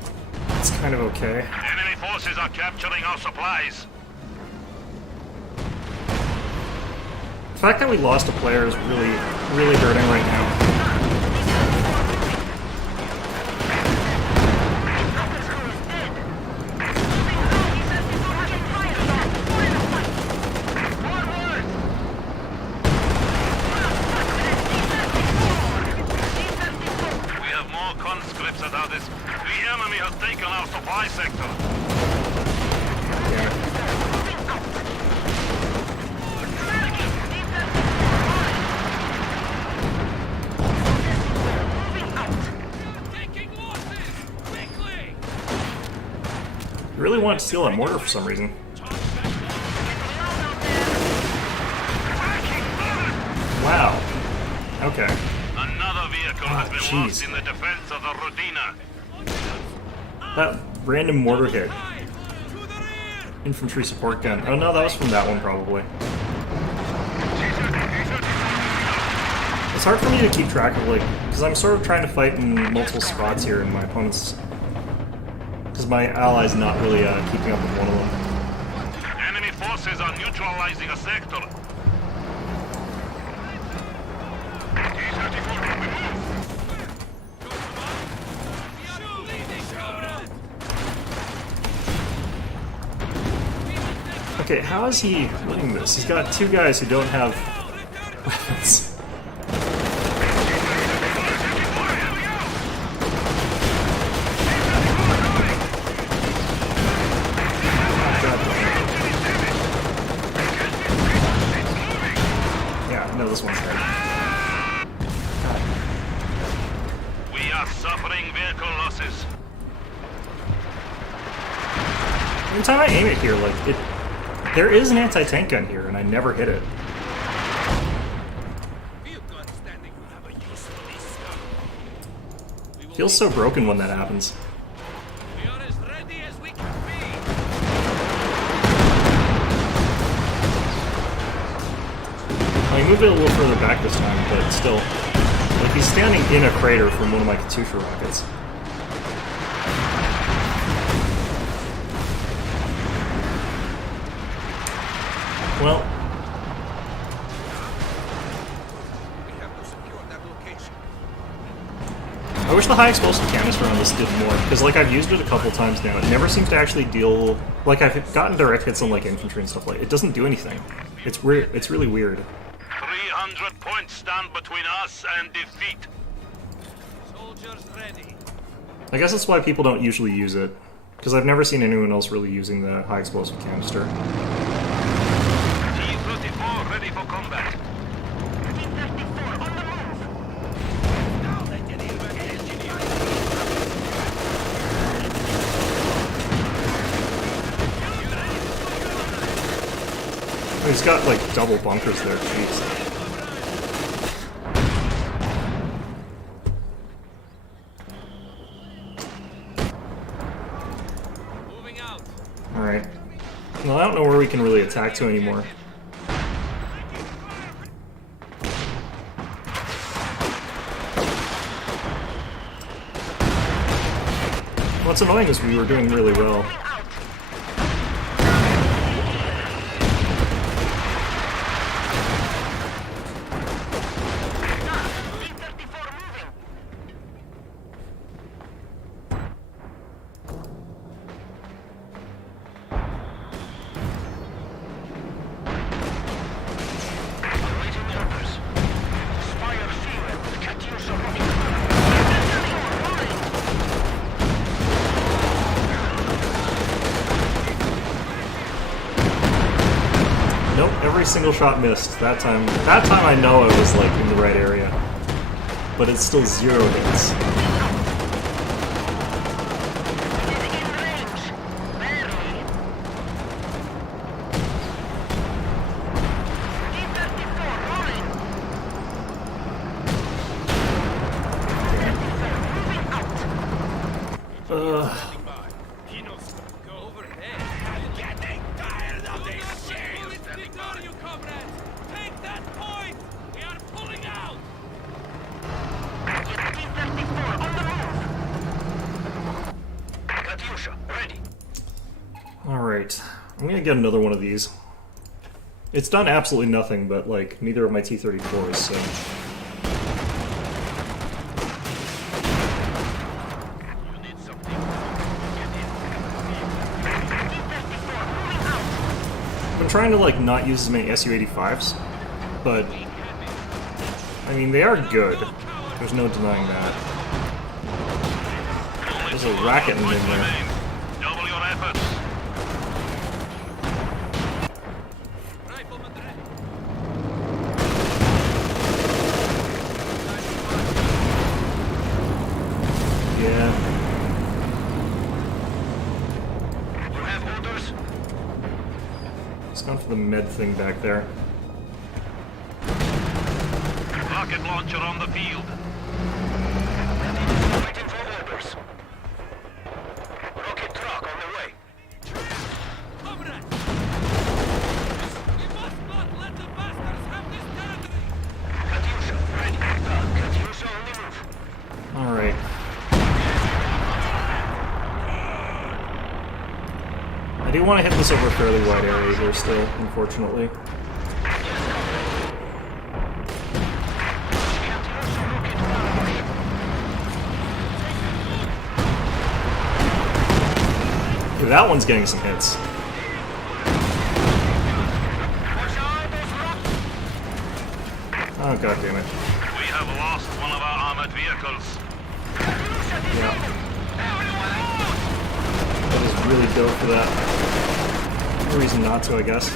It's kind of okay. Enemy forces are capturing our supplies. The fact that we lost a player is really, really hurting right now. We have more conscripts at our The enemy has taken our supply sector. Yeah. Taking losses! Quickly! I really want to steal that mortar for some reason. Wow. Okay. Another vehicle has been jeez. lost in the defense of the Rodina. That random mortar hit. To the rear! Infantry support gun. Oh no, that was from that one probably. It's hard for me to keep track of, like, because I'm sort of trying to fight in multiple spots here, and my opponent's... Because my ally's not really keeping up with one of them. Enemy forces are neutralizing a sector. Okay, how is he winning this? He's got two guys who don't have weapons. Yeah, no, this one's dead. We are suffering vehicle losses. Every time I aim it here, like, there is an anti-tank gun here, and I never hit it. Field gun standing. Have a use for these scum. We will Feels so broken when that happens. We are as ready as we can be. I moved it a little further back this time, but still. Like, he's standing in a crater from one of my Katyusha rockets. Well, We have to secure that location. I wish the high explosive canister on this did more, because like I've used it a couple times now. It never seems to actually deal. Like I've gotten direct hits on like infantry and stuff like. It doesn't do anything. It's weird. It's really weird. 300 points stand between us and defeat. Soldiers ready. I guess that's why people don't usually use it, because I've never seen anyone else really using the high explosive canister. T-34 ready for combat. Now they can invent engineering. He's got like double bunkers there. Jeez. Moving out. All right. Well, I don't know where we can really attack to anymore. What's annoying is we were doing really well. Nope, every single shot missed. That time I know I was like in the right area. But it's still 0 hits. He knows to go over there. I'm getting tired of this shit! Ignore you, comrades! Take that point! We are pulling out! T-34 on the move. Katyusha, ready. Alright, I'm gonna get another one of these. It's done absolutely nothing, but like, neither of my T-34s, so... You need something. I'm trying to like not use as many Su-85s, but... I mean, they are good. There's no denying that. There's a racket in there. Double your efforts. Rifleman ready. Yeah. You have orders? It's gone for the med thing back there. Rocket launcher on the field. Waiting for orders. Rocket truck on the way. Comrades! We must not let the bastards have this territory! Katyusha, ready. Katyusha on the move. Alright. I do want to hit this over a fairly wide area here still, unfortunately. Ooh, that one's getting some hits. Oh, god damn it. We have lost one of our armored vehicles. Yeah. That was really dope for that. No reason not to, I guess.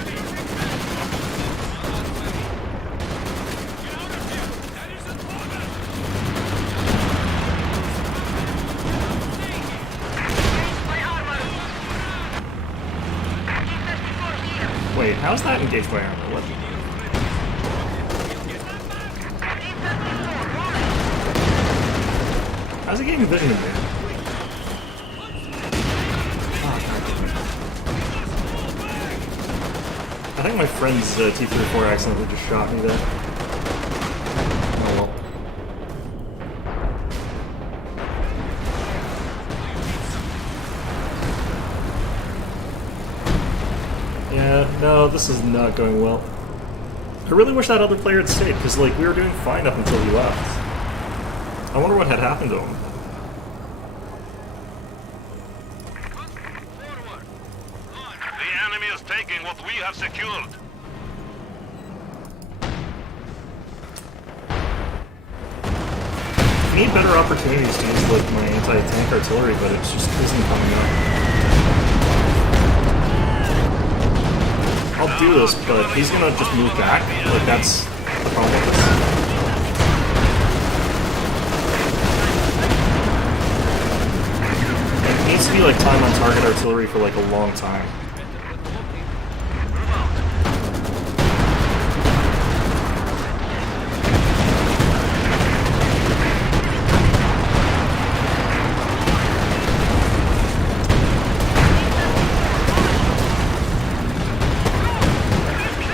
Wait, how's that engaged by armor? What? How's it getting vision in there? I think my friend's T-34 accidentally just shot me there. Oh well. Yeah, no, this is not going well. I really wish that other player had stayed, because like we were doing fine up until he left. I wonder what had happened to him. The enemy is taking what we have secured. I need better opportunities to use like my anti-tank artillery, but it just isn't coming up. I'll do this, but he's gonna just move back. Like that's the problem with this. It needs to be like time on target artillery for like a long time.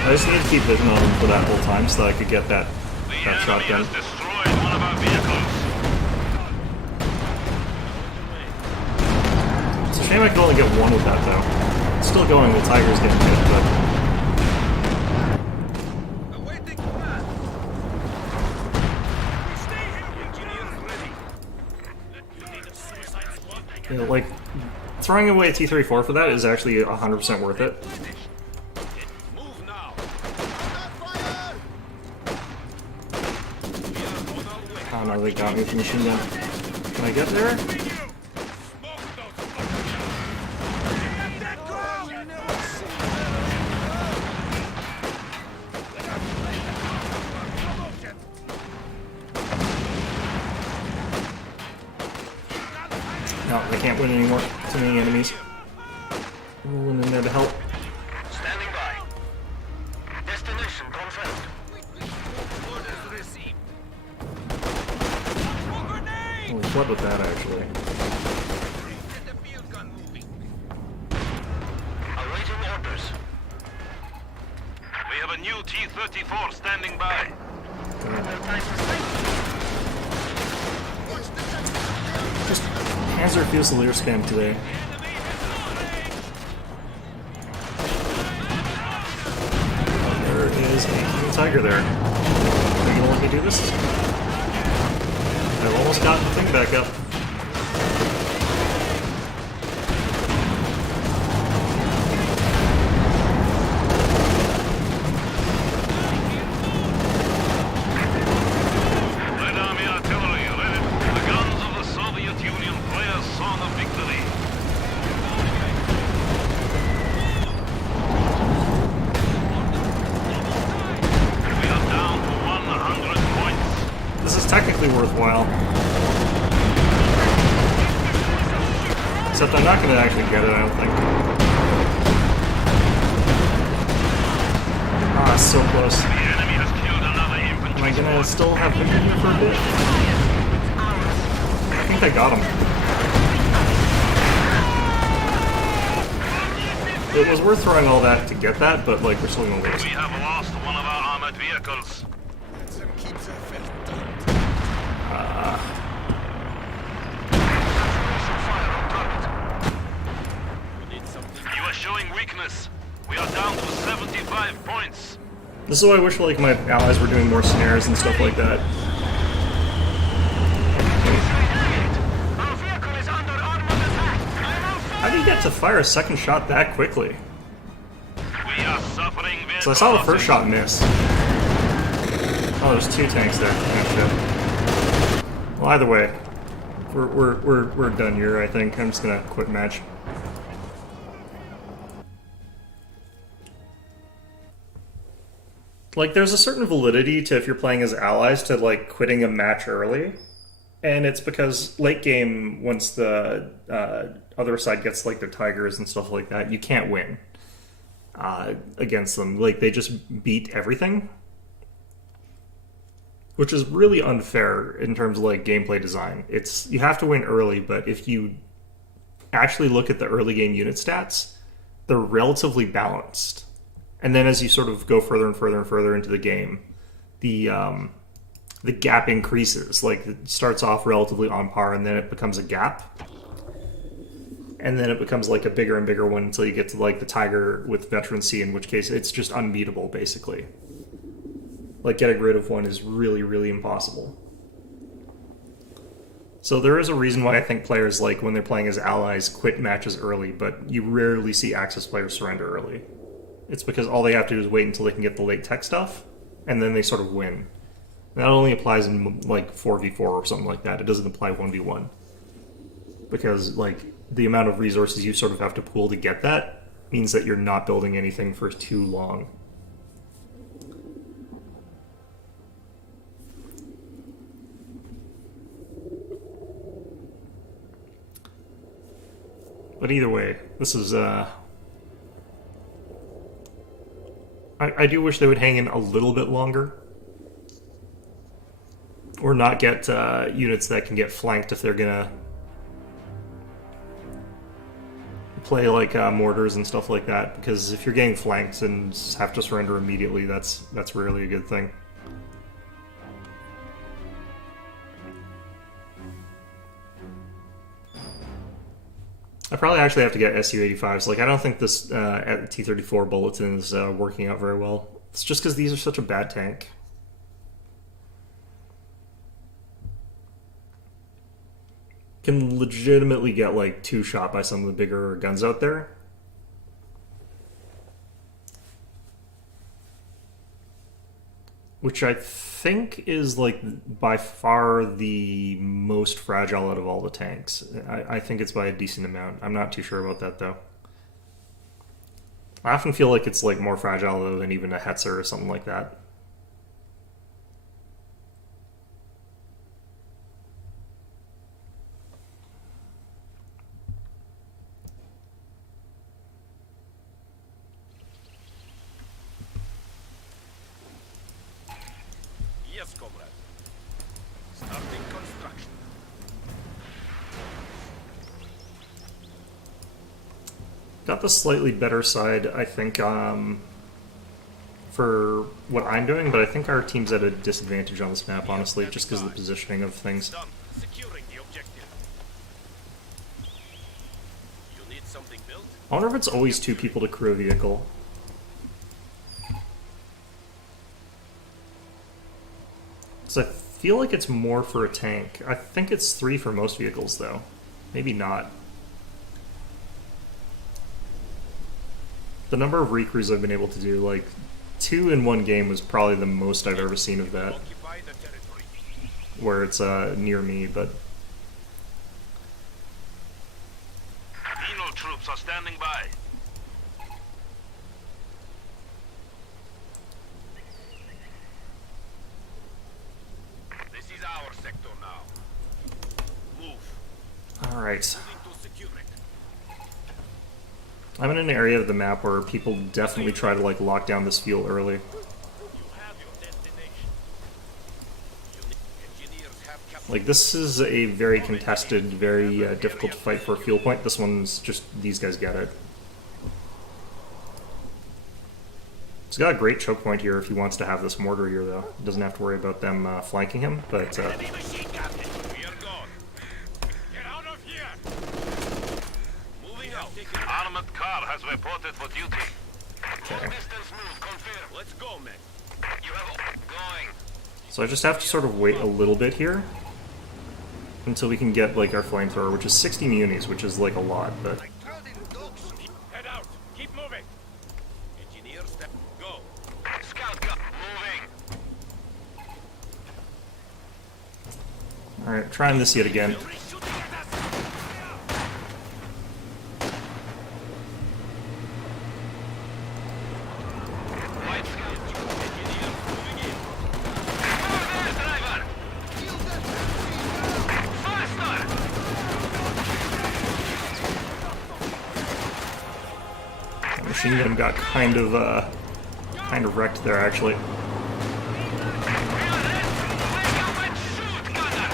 I just need to keep vision on him for that whole time so that I could get that shotgun. Has destroyed one of our vehicles. It's a shame I could only get one with that though. It's still going, the Tiger's getting hit, but... Awaiting command! Stay here, engineers ready! You need a suicide squad? You know, like, throwing away a T-34 for that is actually 100% worth it. Move now! Oh no, they got me with the machine gun. Can I get there? Oh, I can't win anymore. Too many enemies. Went in there to help. Standing by. Destination confirmed. Orders received. Holy flood with that, actually. Get the field gun moving. Awaiting orders. We have a new T-34 standing by. Just Panzer Fusilier spam today. There is a King Tiger there. Are you gonna let me do this? I've almost gotten the thing back up. Red Army artillery ready. The guns of the Soviet Union play a song of victory. We are down to 100 points. This is technically worthwhile. Except I'm not going to actually get it, I don't think. Ah, it's so close. The enemy has killed another infantry. Am I going to still have him here for a bit? I think I got him. It was worth throwing all that to get that, but like we're still going to lose. We have lost one of our armored vehicles. You are showing weakness. We are down to 75 points. This is why I wish like my allies were doing more snares and stuff like that. Our vehicle is under armored attack. How do you get to fire a second shot that quickly? We are suffering vehicle So I saw the losses. first shot miss. Oh, there's two tanks there. Oh, shit. Well, either way, we're done here. I think I'm just gonna quit match. Like, there's a certain validity to if you're playing as allies to like quitting a match early, and it's because late game, once the other side gets like their tigers and stuff like that, you can't win against them. Like, they just beat everything, which is really unfair in terms of like gameplay design. It's you have to win early, but if you actually look at the early game unit stats, they're relatively balanced. And then as you sort of go further and further and further into the game, the gap increases. Like, it starts off relatively on par, and then it becomes a gap. And then it becomes like a bigger and bigger one until you get to like the Tiger with Veterancy, in which case it's just unbeatable, basically. Like, getting rid of one is really, really impossible. So there is a reason why I think players, like, when they're playing as allies, quit matches early, but you rarely see Axis players surrender early. It's because all they have to do is wait until they can get the late tech stuff, and then they sort of win. That only applies in, like, 4v4 or something like that. It doesn't apply 1v1. Because, like, the amount of resources you sort of have to pool to get that means that you're not building anything for too long. But either way, this is, I do wish they would hang in a little bit longer. Or not get units that can get flanked if they're gonna play like mortars and stuff like that. Because if you're getting flanked and have to surrender immediately, that's rarely a good thing. I probably actually have to get Su-85s. Like, I don't think this T-34 Bulletin is working out very well. It's just because these are such a bad tank. Can legitimately get, like, two-shot by some of the bigger guns out there. Which I think is, like, by far the most fragile out of all the tanks. I think it's by a decent amount. I'm not too sure about that, though. I often feel like it's, like, more fragile, though, than even a Hetzer or something like that. got the slightly better side, I think, for what I'm doing, but I think our team's at a disadvantage on this map, honestly, just because of the positioning of things. Done. Securing the objective. You need something built? I wonder if it's always 2 people to crew a vehicle. Because I feel like it's more for a tank. I think it's 3 for most vehicles, though. Maybe not. The number of recrews I've been able to do, like, 2 in one game was probably the most I've ever seen of that. Occupy the territory. Where it's near me, but Penal troops are standing by. This is our sector now. Move. alright. Moving to secure it. I'm in an area of the map where people definitely try to like lock down this fuel early. You have your destination. Engineers have captured. Like this is a very contested, very difficult to fight for a fuel point. This one's just, these guys get it. He's got a great choke point here if he wants to have this mortar here though. He doesn't have to worry about them flanking him, but Heavy machine gun. We are gone. Get out of here. Moving out. Armored car has reported for duty. okay. Distance move confirmed. Let's go, man. You have going. So I just have to sort of wait a little bit here until we can get like our flamethrower, which is 60 munis, which is like a lot, but Head out. Keep moving. Engineer step. Go. Scout gun moving. alright, trying this yet again. Shooting at us. White scout. Engineers moving in. Over there, driver. Faster. That machine gun got kind of wrecked there actually. We are ready. Wake up and shoot, gunner.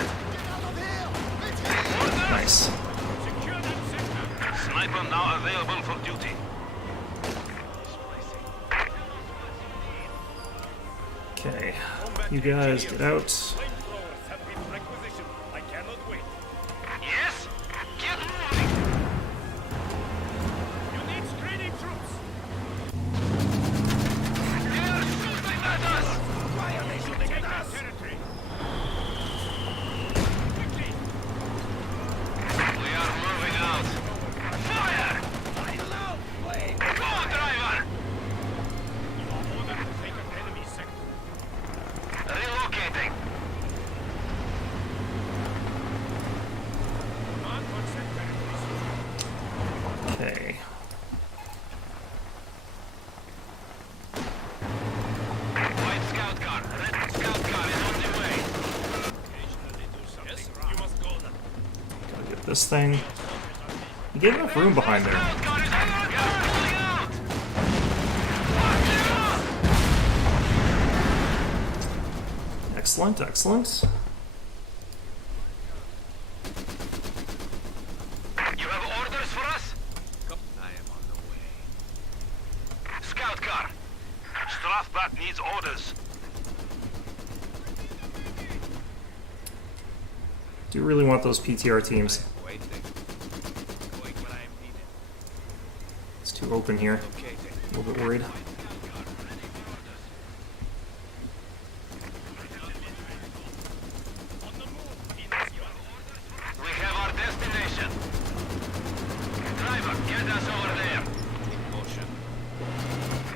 Nice. Secure that sector. Sniper now available for duty. Okay, you guys get out. Flamethrowers have been requisitioned. I cannot wait. Yes. Get moving. You need screening troops. They are shooting at us. Why are they shooting at us? Territory. Quickly. We are moving out. Fire. Go, driver. You are ordered to take an enemy sector. Relocating. Command on set territories. Okay. White scout car. Red scout car is on the way. Occasionally do something. Yes, you must go then. Gotta get this thing. You gave enough room behind there. Scout car is under attack. Pulling out. Watch Excellent, excellent. out. You have orders for us? I am on the way. Scout car. Strafbat needs orders. Do really want those PTR teams. Waiting. Going when I am needed. It's too open here. Locating. A little bit worried. On the move. Inizio. We have our destination. Driver, get us over there. In motion.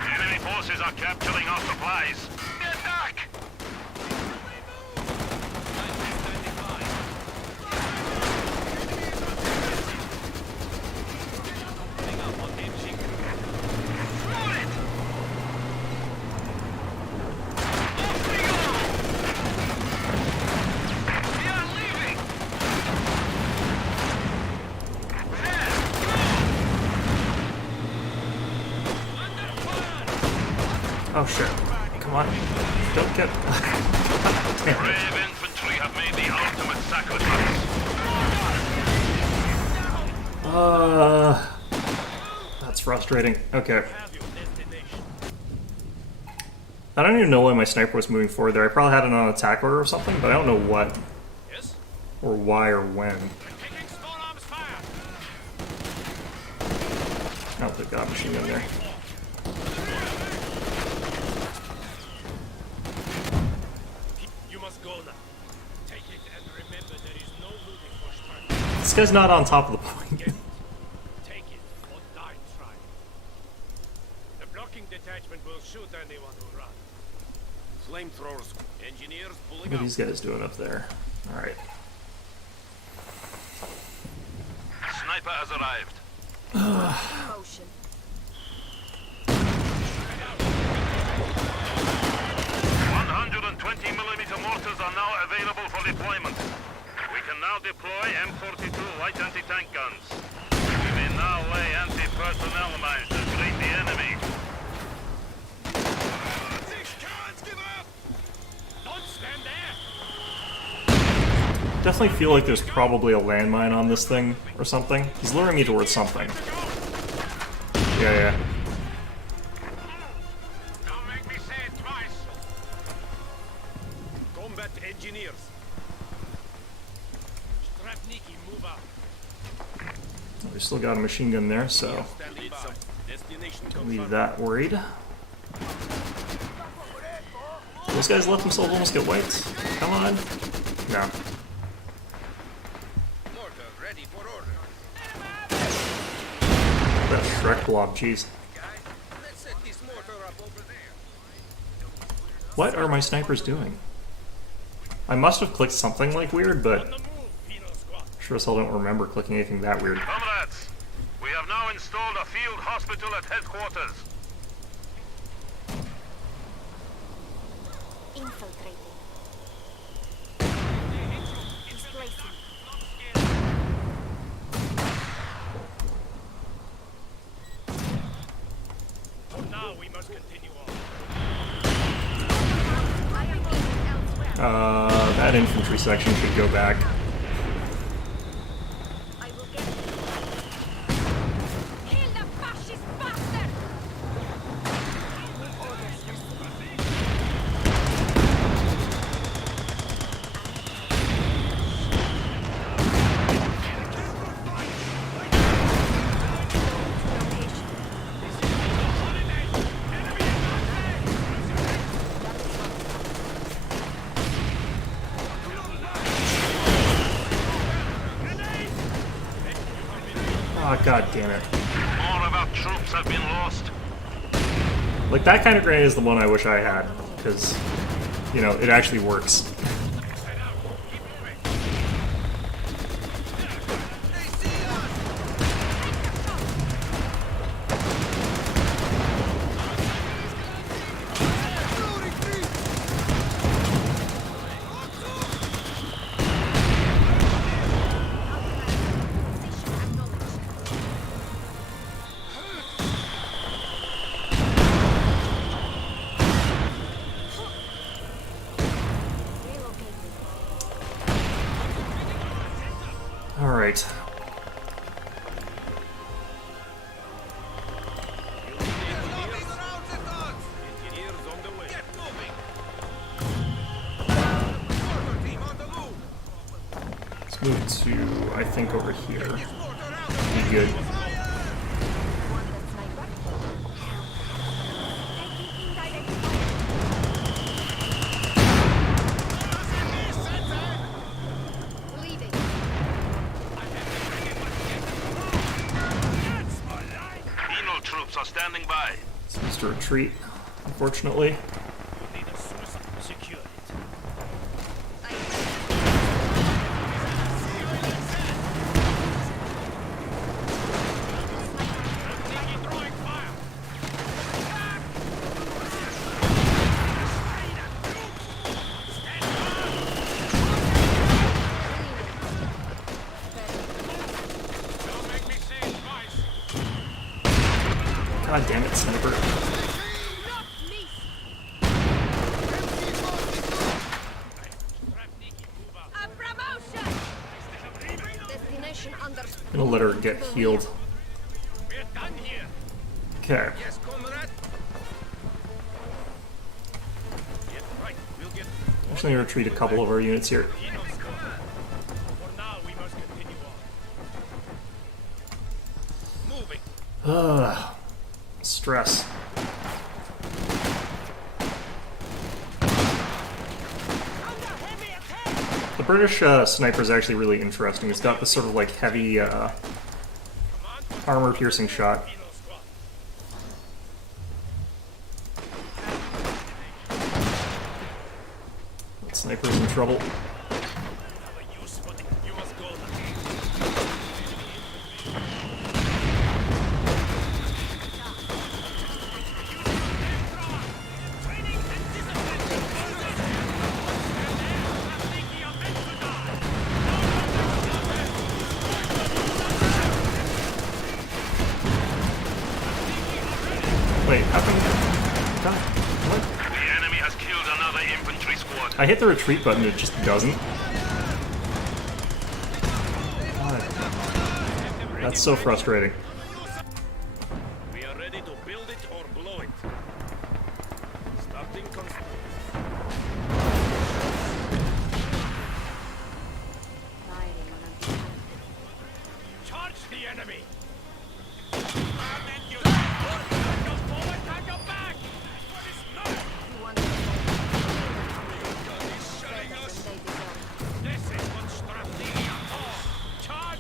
Enemy forces are capturing our supplies. Attack! Standing by. Coming up on engine. Roll it! Off we go! We are leaving! There! Oh shit. Come on. Don't get... Damn it. Brave infantry have made the ultimate sacrifice. That's frustrating. Okay. Have your destination. I don't even know why my sniper was moving forward there. I probably had it on attack order or something, but I don't know what, Yes? or why, or when. Taking small arms fire. Oh, they've got a machine gun there. You must go now. Take it and remember there is no moving for strike. This guy's not on top of the point. Take it or die trying. The blocking detachment will shoot anyone who runs. Flamethrowers. Engineers pulling What are out. these guys doing up there? Alright. Sniper has arrived. Motion. 120mm mortars are now available for deployment. We can now deploy M42 light anti-tank guns. We may now lay anti-personnel mines to greet the enemy. These cowards give up! Don't stand there! Definitely feel like there's probably a landmine on this thing or something. He's luring me towards something. Yeah. Don't make me say it twice. Combat engineers. Strapniki, move out. We still got a machine gun there, so Standing by. Destination leave confirmed. that worried. Those guys let themselves almost get wiped. Come on. No. Mortar ready for order. That Shrek blob, jeez. Guys, let's set this mortar up over there. What are my snipers doing? I must have clicked something like weird, but On the move, penal squad. sure as hell don't remember clicking anything that weird. Comrades, we have now installed a field hospital at headquarters. Infiltrating. Displacing. For now, we must continue on. I am moving elsewhere. That infantry section should go back. I will get it. Kill the fascist bastard! Orders received. Oh, god damn it. More of our troops have been lost. Like, that kind of grenade is the one I wish I had, because, you know, it actually works. Alright. Engineers on the way. Get moving. Mortar team on the move. Let's move to, I think, over here. Mortar out. Be good. One that's sniper. Taking indirect fire. Bleeding. Penal troops are standing by. Seems to retreat, unfortunately. You need a source. Secure it. Strapniki throwing fire. Don't make me say it twice. God damn it, sniper. Not miss. Strapniki, move out. A promotion. Destination under. Gonna let her get healed. We're done here. Okay. Yes, comrade. Yeah, right. We'll get I'm just going to retreat a couple of our units here. Eno's command. For now, we must continue on. Moving. Ugh. Stress. The British sniper is actually really interesting. It's got this sort of like heavy armor-piercing shot. Eno squad. That sniper's in trouble. Have a use for the... You must go now. Wait, how come... God, what? The enemy has killed another infantry squad. I hit the retreat button, it just doesn't. God. That's so frustrating. We are ready to build it or blow it. Starting construction. Charge the enemy! This is what Strategia for! Charge!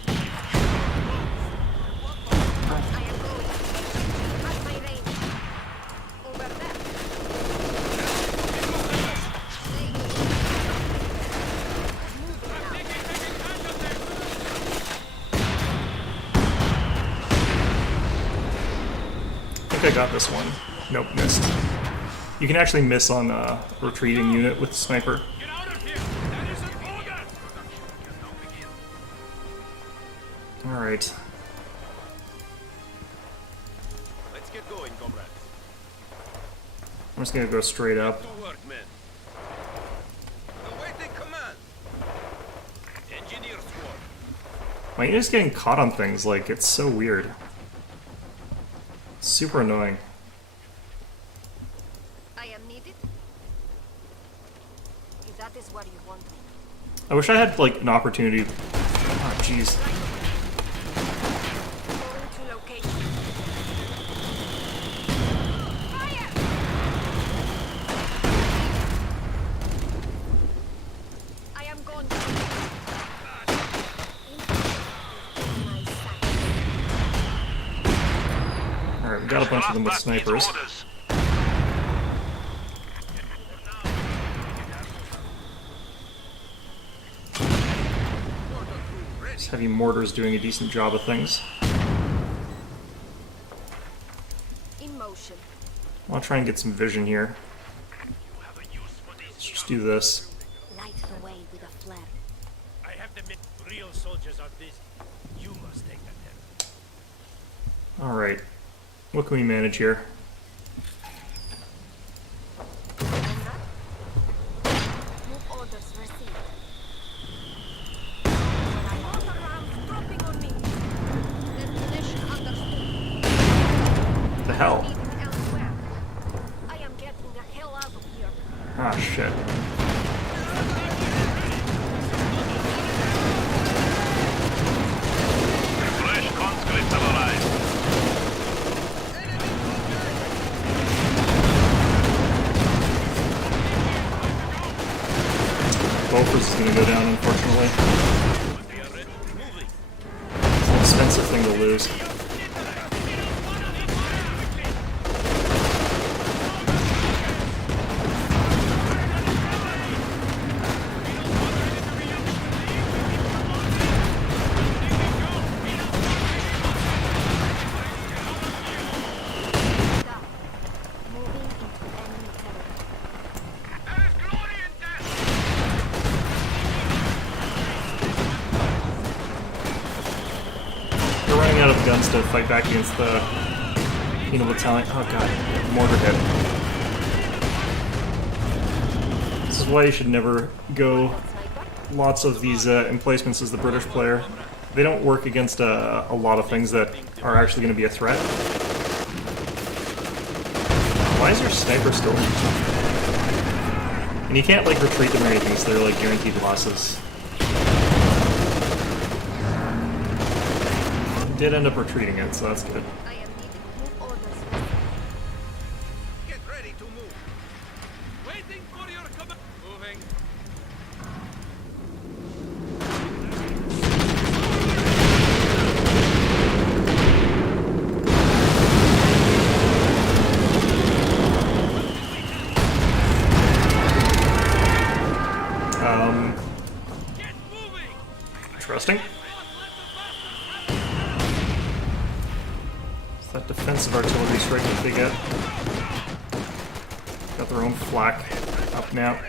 I think I got this one. Nope, missed. You can actually miss on a retreating unit with sniper. Get out of here! That is an order! Alright. Let's get going, comrades. I'm just gonna go straight up. To work, men. Awaiting command. Engineer squad. My unit's getting caught on things, like, it's so weird. It's super annoying. I am needed. If that is what you want. I wish I had, like, an opportunity... Oh, jeez. Going to location. Fire! I am going to... Alright, we got a bunch of them with snipers. Orders. This heavy mortar's doing a decent job of things. In motion. I'll try and get some vision here. Let's just do this. Light the way with a flare. I have the real soldiers are busy. You must take them there. Alright. What can we manage here? Move orders received. Mortar rounds dropping on me. Destination understood. What the hell? Leaving elsewhere. I am getting the hell out of here. Ah, shit. Fresh conscripts have arrived. Beaufort is gonna go down, unfortunately. It's an expensive thing to lose. Stop. Moving into enemy territory. There is glory in death! They're running out of guns to fight back against the penal battalion. Oh god, mortar hit. This is why you should never go lots of these emplacements as the British player. They don't work against a lot of things that are actually going to be a threat. Why is your sniper still? And you can't like retreat them or anything, so they're like guaranteed losses. Did end up retreating it, so that's good. I am needing move orders. Get ready to move. Waiting for your command. Moving. Get moving. Interesting. Is that defensive artillery strike that they get? Got their own flak up now.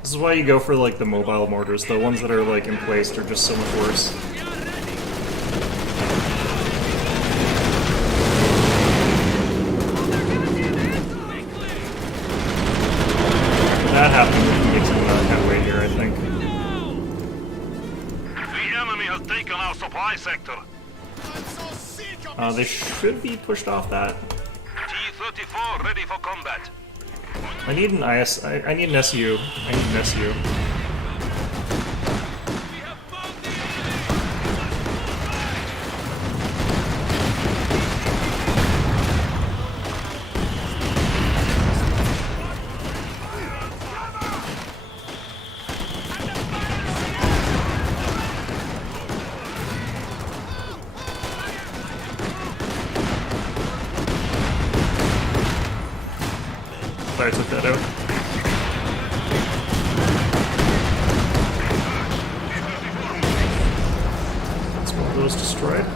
This is why you go for like the mobile mortars. The ones that are like in place are just so much worse. We are ready. Quickly. When that happened, we can get some headway here, I think. The enemy has taken our supply sector. I'm so sick of They should be pushed off that. T-34 ready for combat. I need an I need an SU. I need an SU. We have found the enemy. Sorry, I took that out. Let's one of those destroyed.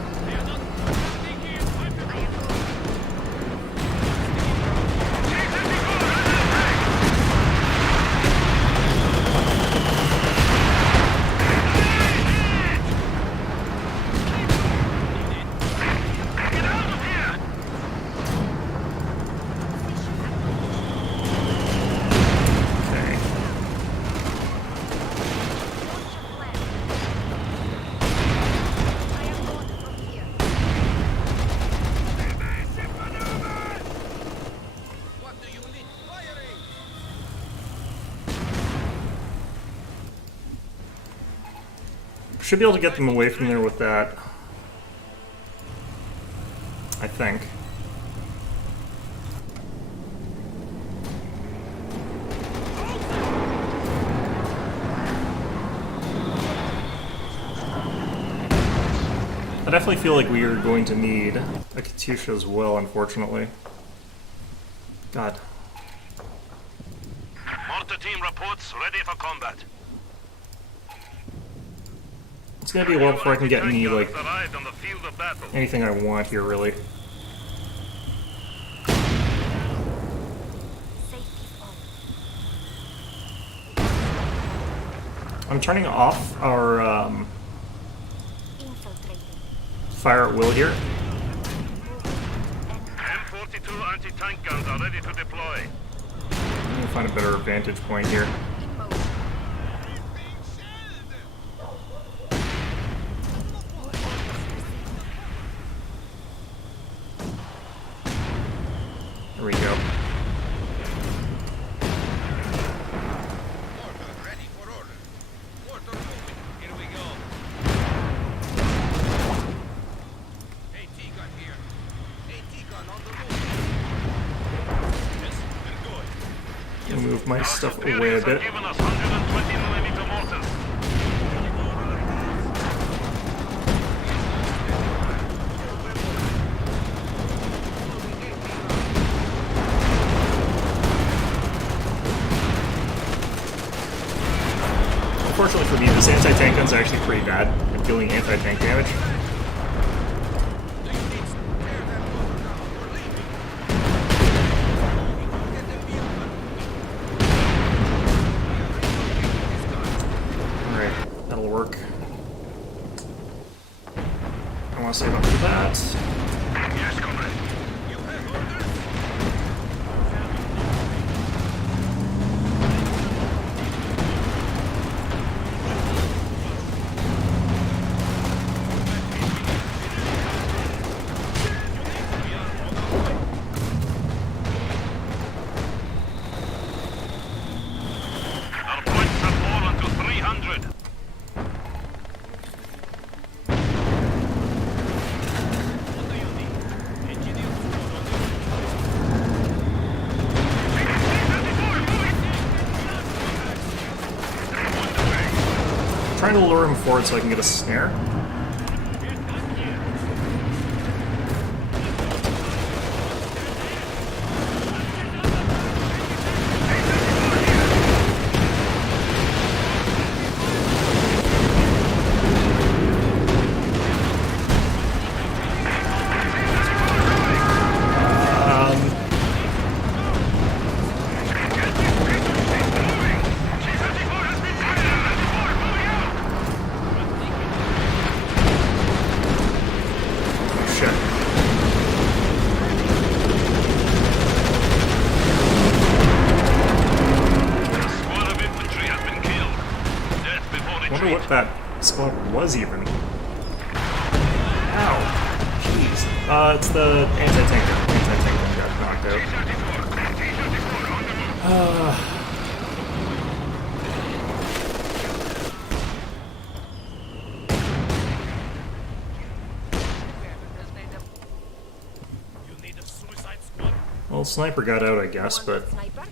Okay. I am going from here. What do you need? Firing! Should be able to get them away from there with that. I think. I definitely feel like we are going to need a Katyusha as well, unfortunately. God. Mortar team reports ready for combat. It's gonna be a while before I can get any, like, Tank guns arrived on the field of battle. anything I want here, really. Safety on. I'm turning off our Infiltrating. fire at will here. M42 anti-tank guns are ready to deploy. Let me find a better vantage point here. In motion. There we go. Mortar ready for order. Mortar moving. Here we go. AT gun here. AT gun on the move. Yes, we're going. I'm gonna move my Our stuff away a superiors have bit. given us 120mm mortars. Unfortunately for me, this anti-tank gun's actually pretty bad at dealing anti-tank damage. Do you need tear that mortar down? We're leaving. Get them vehicle. Alright, that'll work. I want to save up for that. Yes, comrade. You have orders? trying to lure him forward so I can get a snare. Squad of infantry has been killed. Death before I wonder retreat. what that squad was even. Ow. Jeez. It's the anti-tanker. Anti-tanker got knocked out. You need a suicide squad? Well, sniper got out, I guess, but Sniper?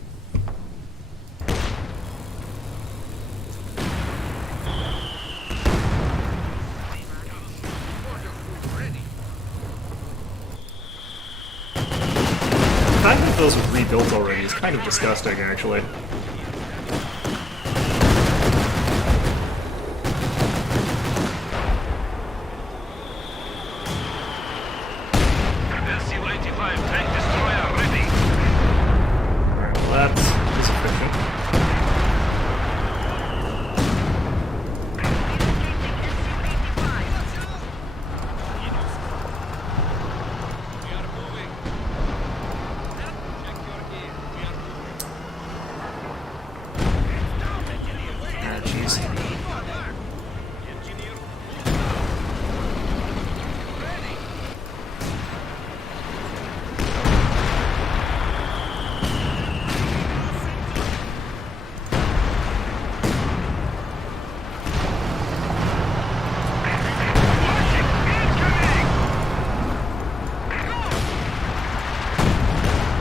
the fact that those were rebuilt already is kind of disgusting, actually. SU-85 tank destroyer ready. Alright, well, that's efficient. We are moving. Check your gear. We are moving. Ah, jeez. Engineer, SU-85 moving. SU-85 on the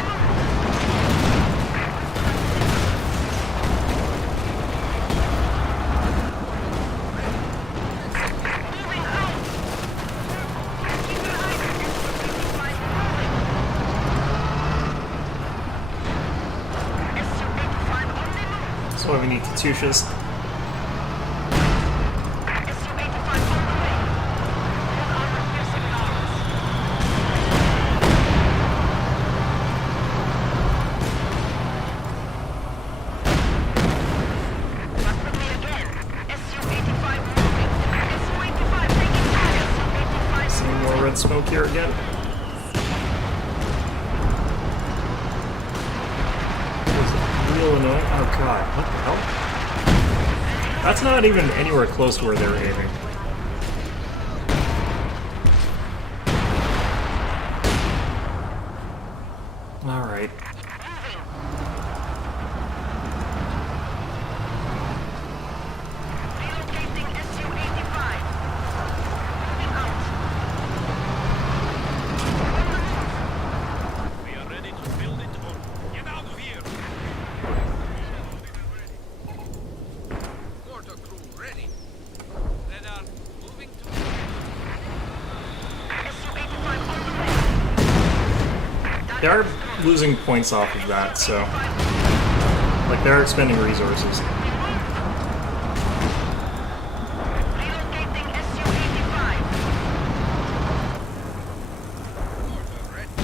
move. Moving out. Keep your eyes on SU-85 moving. SU-85 on the move. That's why we need Katyushas. SU-85 on the way. Full armor piercing arms. Back with me again. SU-85 moving. SU-85 taking fire. SU-85 Seeing more red smoke here again. Real annoying. Oh god, what the hell? That's not even anywhere close to where they're aiming. Alright. relocating SU-85. Moving out. we are ready to build it or get out of here. Mortar crew ready. Radar moving to. SU-85 on the way. They are losing points off of that, so like they're expending resources. Relocating SU-85. Mortar ready.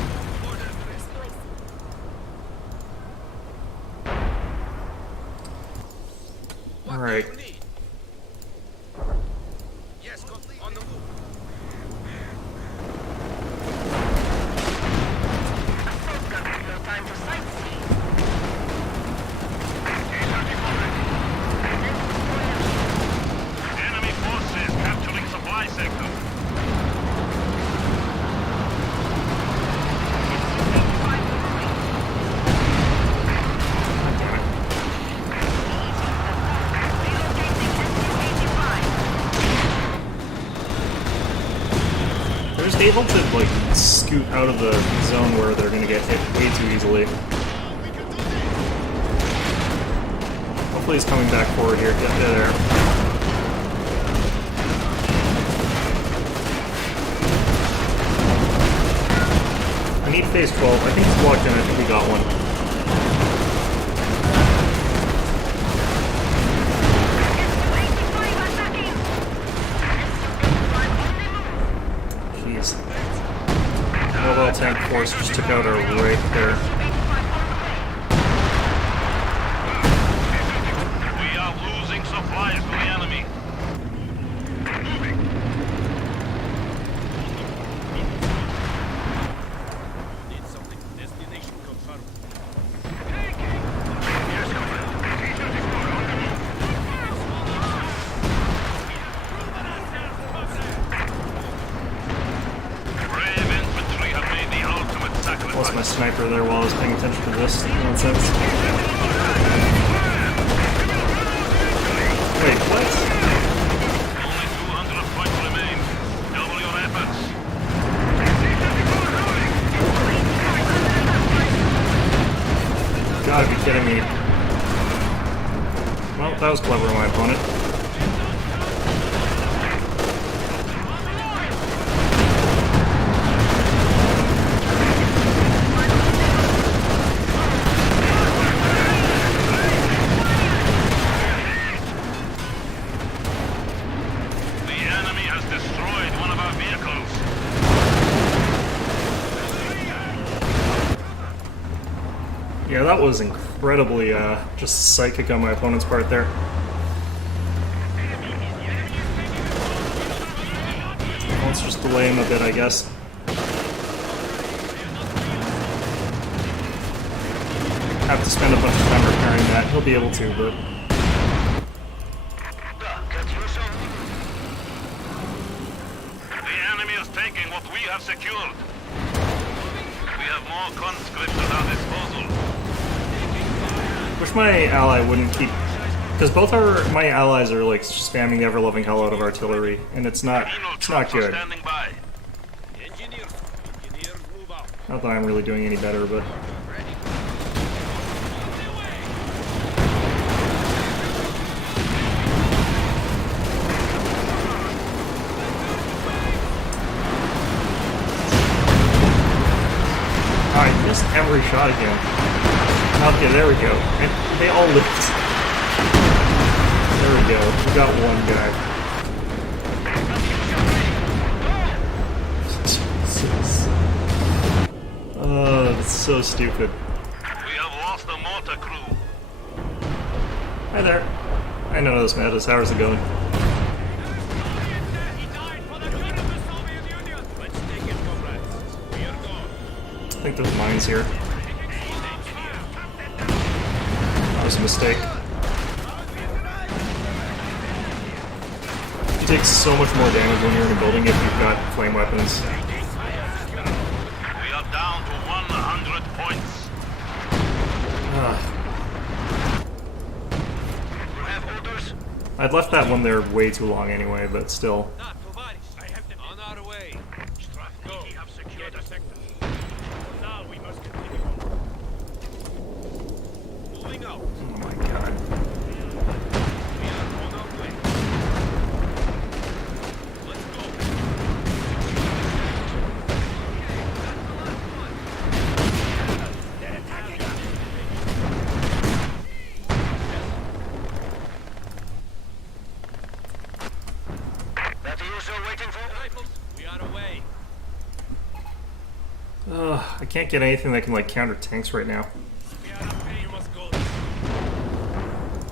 Mortar ready. Alright. What do you need? Yes, complete. On the move. Assault gun, no time for sightseeing. Enemy forces capturing supply sector. SU-85 moving. Relocating SU-85. They're just able to like scoot out of the zone where they're gonna get hit way too easily. Hopefully he's coming back forward here. Get there. I need phase 12. I think it's blocked in. I think we got one. Jeez. Mobile tank force just took out our right there. We are losing supplies to the enemy. Need something. Destination confirmed. Brave infantry have made the ultimate sacrifice. Lost my sniper there while I was paying attention to this nonsense. Wait, what? Only 200 points remain. Double your efforts. Gotta be kidding me. Well, that was clever on my opponent. The enemy has destroyed one of our vehicles. Yeah, that was incredibly just psychic on my opponent's part there. Let's just delay him a bit, I guess. Have to spend a bunch of time repairing that. He'll be able to, but The enemy is taking what we have secured. We have more conscripts at our disposal. wish my ally wouldn't keep, because my allies are like spamming the ever-loving hell out of artillery, and it's not Penal good. troops are standing by. Engineers, move out. Not that I'm really doing any better, but I missed every shot again. Okay, there we go. And they all lived. There we go. We got one guy. Jesus. Oh, that's so stupid. We have lost a mortar crew. Hi there. I know this Mattis. How's it going? Let's take it, comrades. We are gone. I think there's mines here. That was a mistake. You take so much more damage when you're in a building if you've got flame weapons. We are down to 100 points. Ugh. You have orders? I'd left that one there way too long anyway, but still. I have them on our way. Go. We have secured the sector. Now we must continue. Moving out. Oh my god. We are on our way. Let's go. They're attacking us. That you still waiting for? Rifles, we are away. Ugh, I can't get anything that can like counter tanks right now. We are up here. You must go.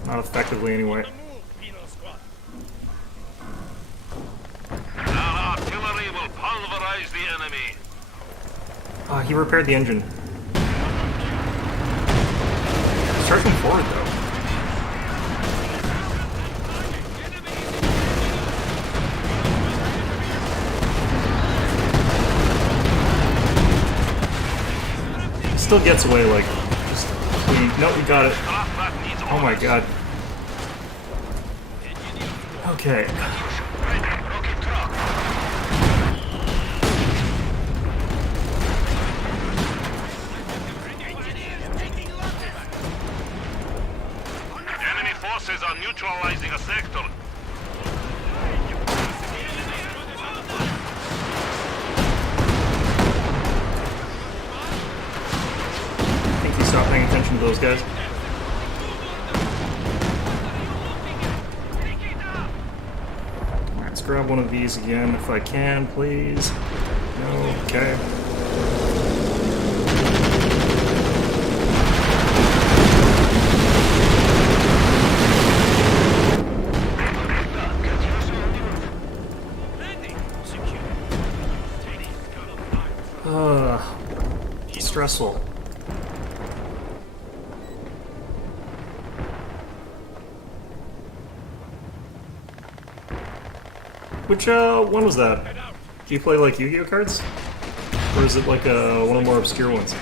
Not effectively anyway. The move, penal squad. Our artillery will pulverize the enemy. He repaired the engine. Charging forward though. Still gets away like just clean. Nope, we got it. That needs Oh my god. Okay. Rocket truck. Enemy those guys. Alright, let's grab one of these again if I can, please. No, okay. Stressful. Which one was that? Do you play like Yu-Gi-Oh cards? Or is it like one of the more obscure ones?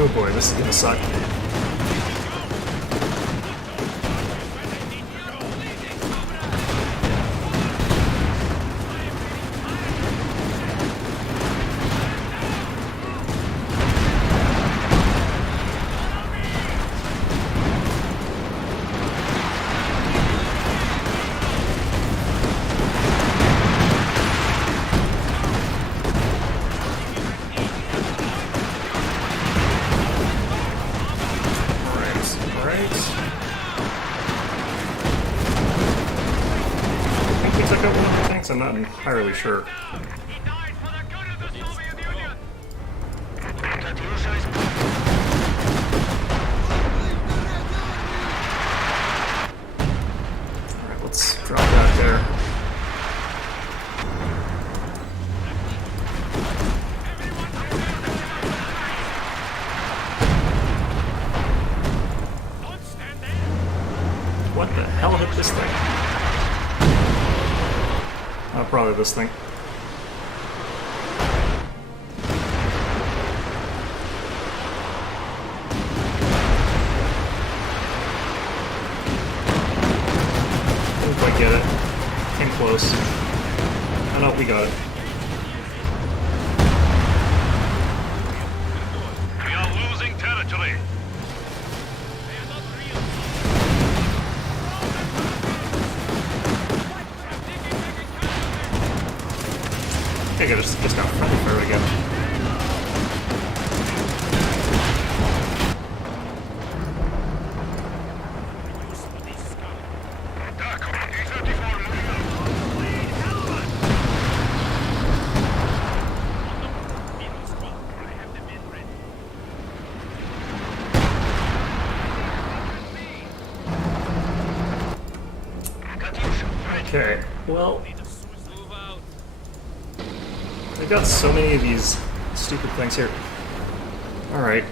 Oh boy, this is gonna suck. I'm not entirely sure. He died for the good of the Soviet Union! Alright, let's drop that there. What the hell hit this thing? Probably this thing. Didn't quite get it. Came close. I know we got it. We are losing territory. I think I just got friendly fire again. Okay, well, they've got so many of these stupid things here. Alright.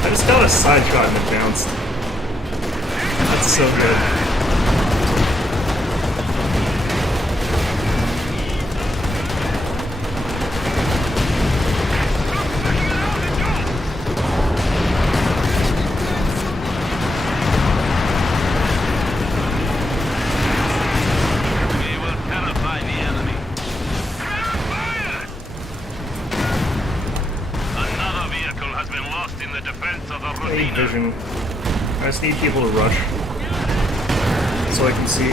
I just got a side shot and it bounced. That's so good. Vision. I just need people to rush so I can see.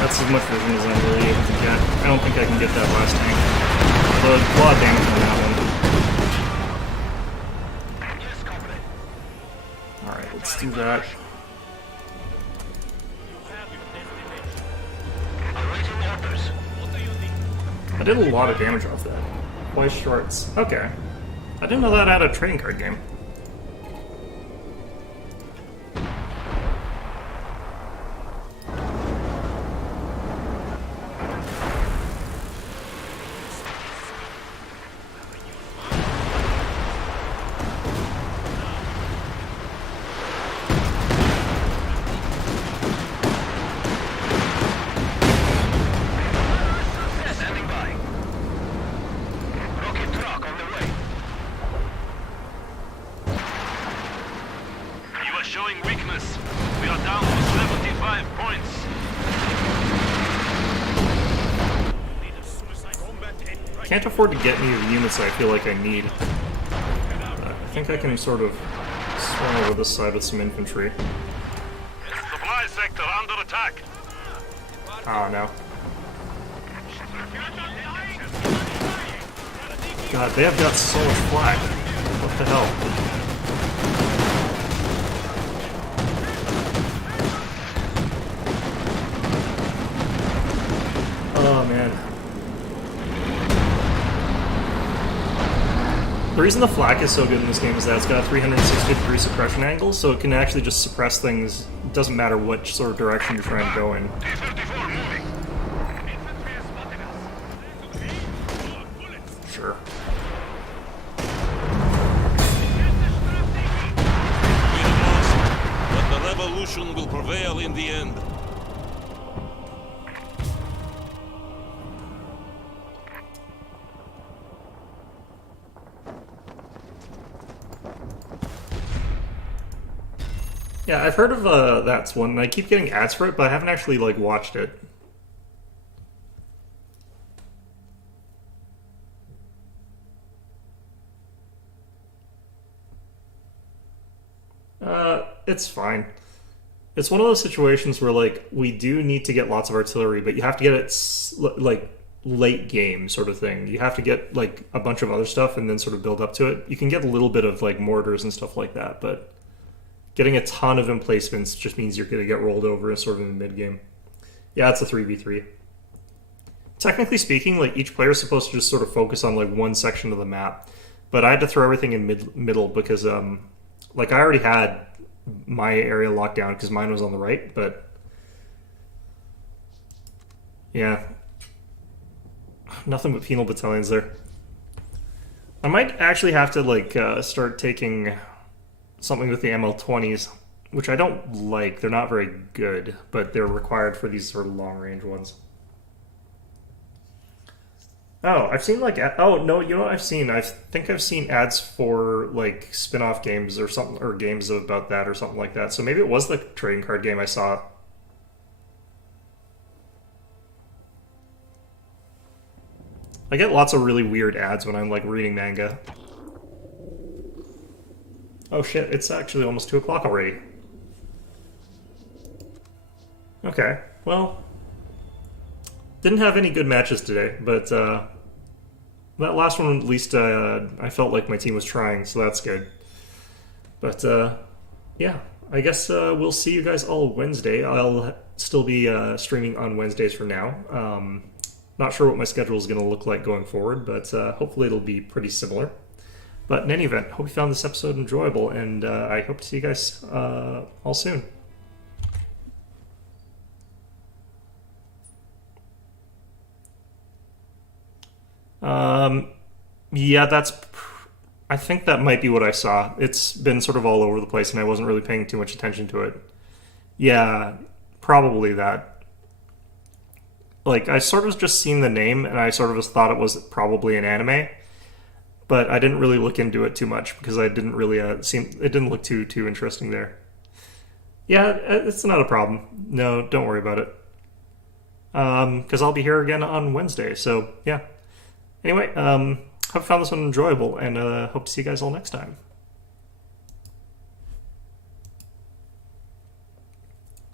That's as much vision as I'm really able to get. I don't think I can get that last tank. But a lot of damage on that one. Let's do that. I did a lot of damage off that. Twice shorts. Okay. I didn't know that had a trading card game. Standing by. Rocket truck on the way. You are showing weakness. We are down to 75 points. Can't afford to get any of the units I feel like I need. I think I can sort of swing over this side with some infantry. Supply sector under attack. Oh no. God, they have got so much flak. What the hell? Oh man. The reason the flak is so good in this game is that it's got a 360-degree suppression angle, so it can actually just suppress things. It doesn't matter which sort of direction you're trying to go in. T-34 moving. Sure. We have lost, but the revolution will prevail in the end. Yeah, I've heard of that's one, and I keep getting ads for it, but I haven't actually, like, watched it. It's fine. It's one of those situations where, like, we do need to get lots of artillery, but you have to get it, like, late game sort of thing. You have to get, like, a bunch of other stuff and then sort of build up to it. You can get a little bit of, like, mortars and stuff like that, but getting a ton of emplacements just means you're going to get rolled over sort of in the mid-game. Yeah, it's a 3v3. Technically speaking, like, each player is supposed to just sort of focus on, like, one section of the map, but I had to throw everything in middle because, like, I already had my area locked down because mine was on the right, but yeah, nothing but penal battalions there. I might actually have to, like, start taking something with the ML20s, which I don't like. They're not very good, but they're required for these sort of long-range ones. Oh, I've seen, like, oh, no, you know what I've seen? I think I've seen ads for, like, spin-off games or something, or games about that or something like that. So maybe it was the trading card game I saw. I get lots of really weird ads when I'm, like, reading manga. Oh shit, it's actually almost 2 o'clock already. Okay, well, didn't have any good matches today, but that last one at least I felt like my team was trying, so that's good. But yeah, I guess we'll see you guys all Wednesday. I'll still be streaming on Wednesdays for now. Not sure what my schedule is going to look like going forward, but hopefully it'll be pretty similar. But in any event, hope you found this episode enjoyable, and I hope to see you guys all soon. Yeah, I think that might be what I saw. It's been sort of all over the place, and I wasn't really paying too much attention to it. Yeah, probably that. Like, I sort of just seen the name, and I sort of just thought it was probably an anime. But I didn't really look into it too much because I didn't really it didn't look too interesting there. Yeah, it's not a problem. No, don't worry about it. Because I'll be here again on Wednesday. So yeah. Anyway, hope you found this one enjoyable, and hope to see you guys all next time.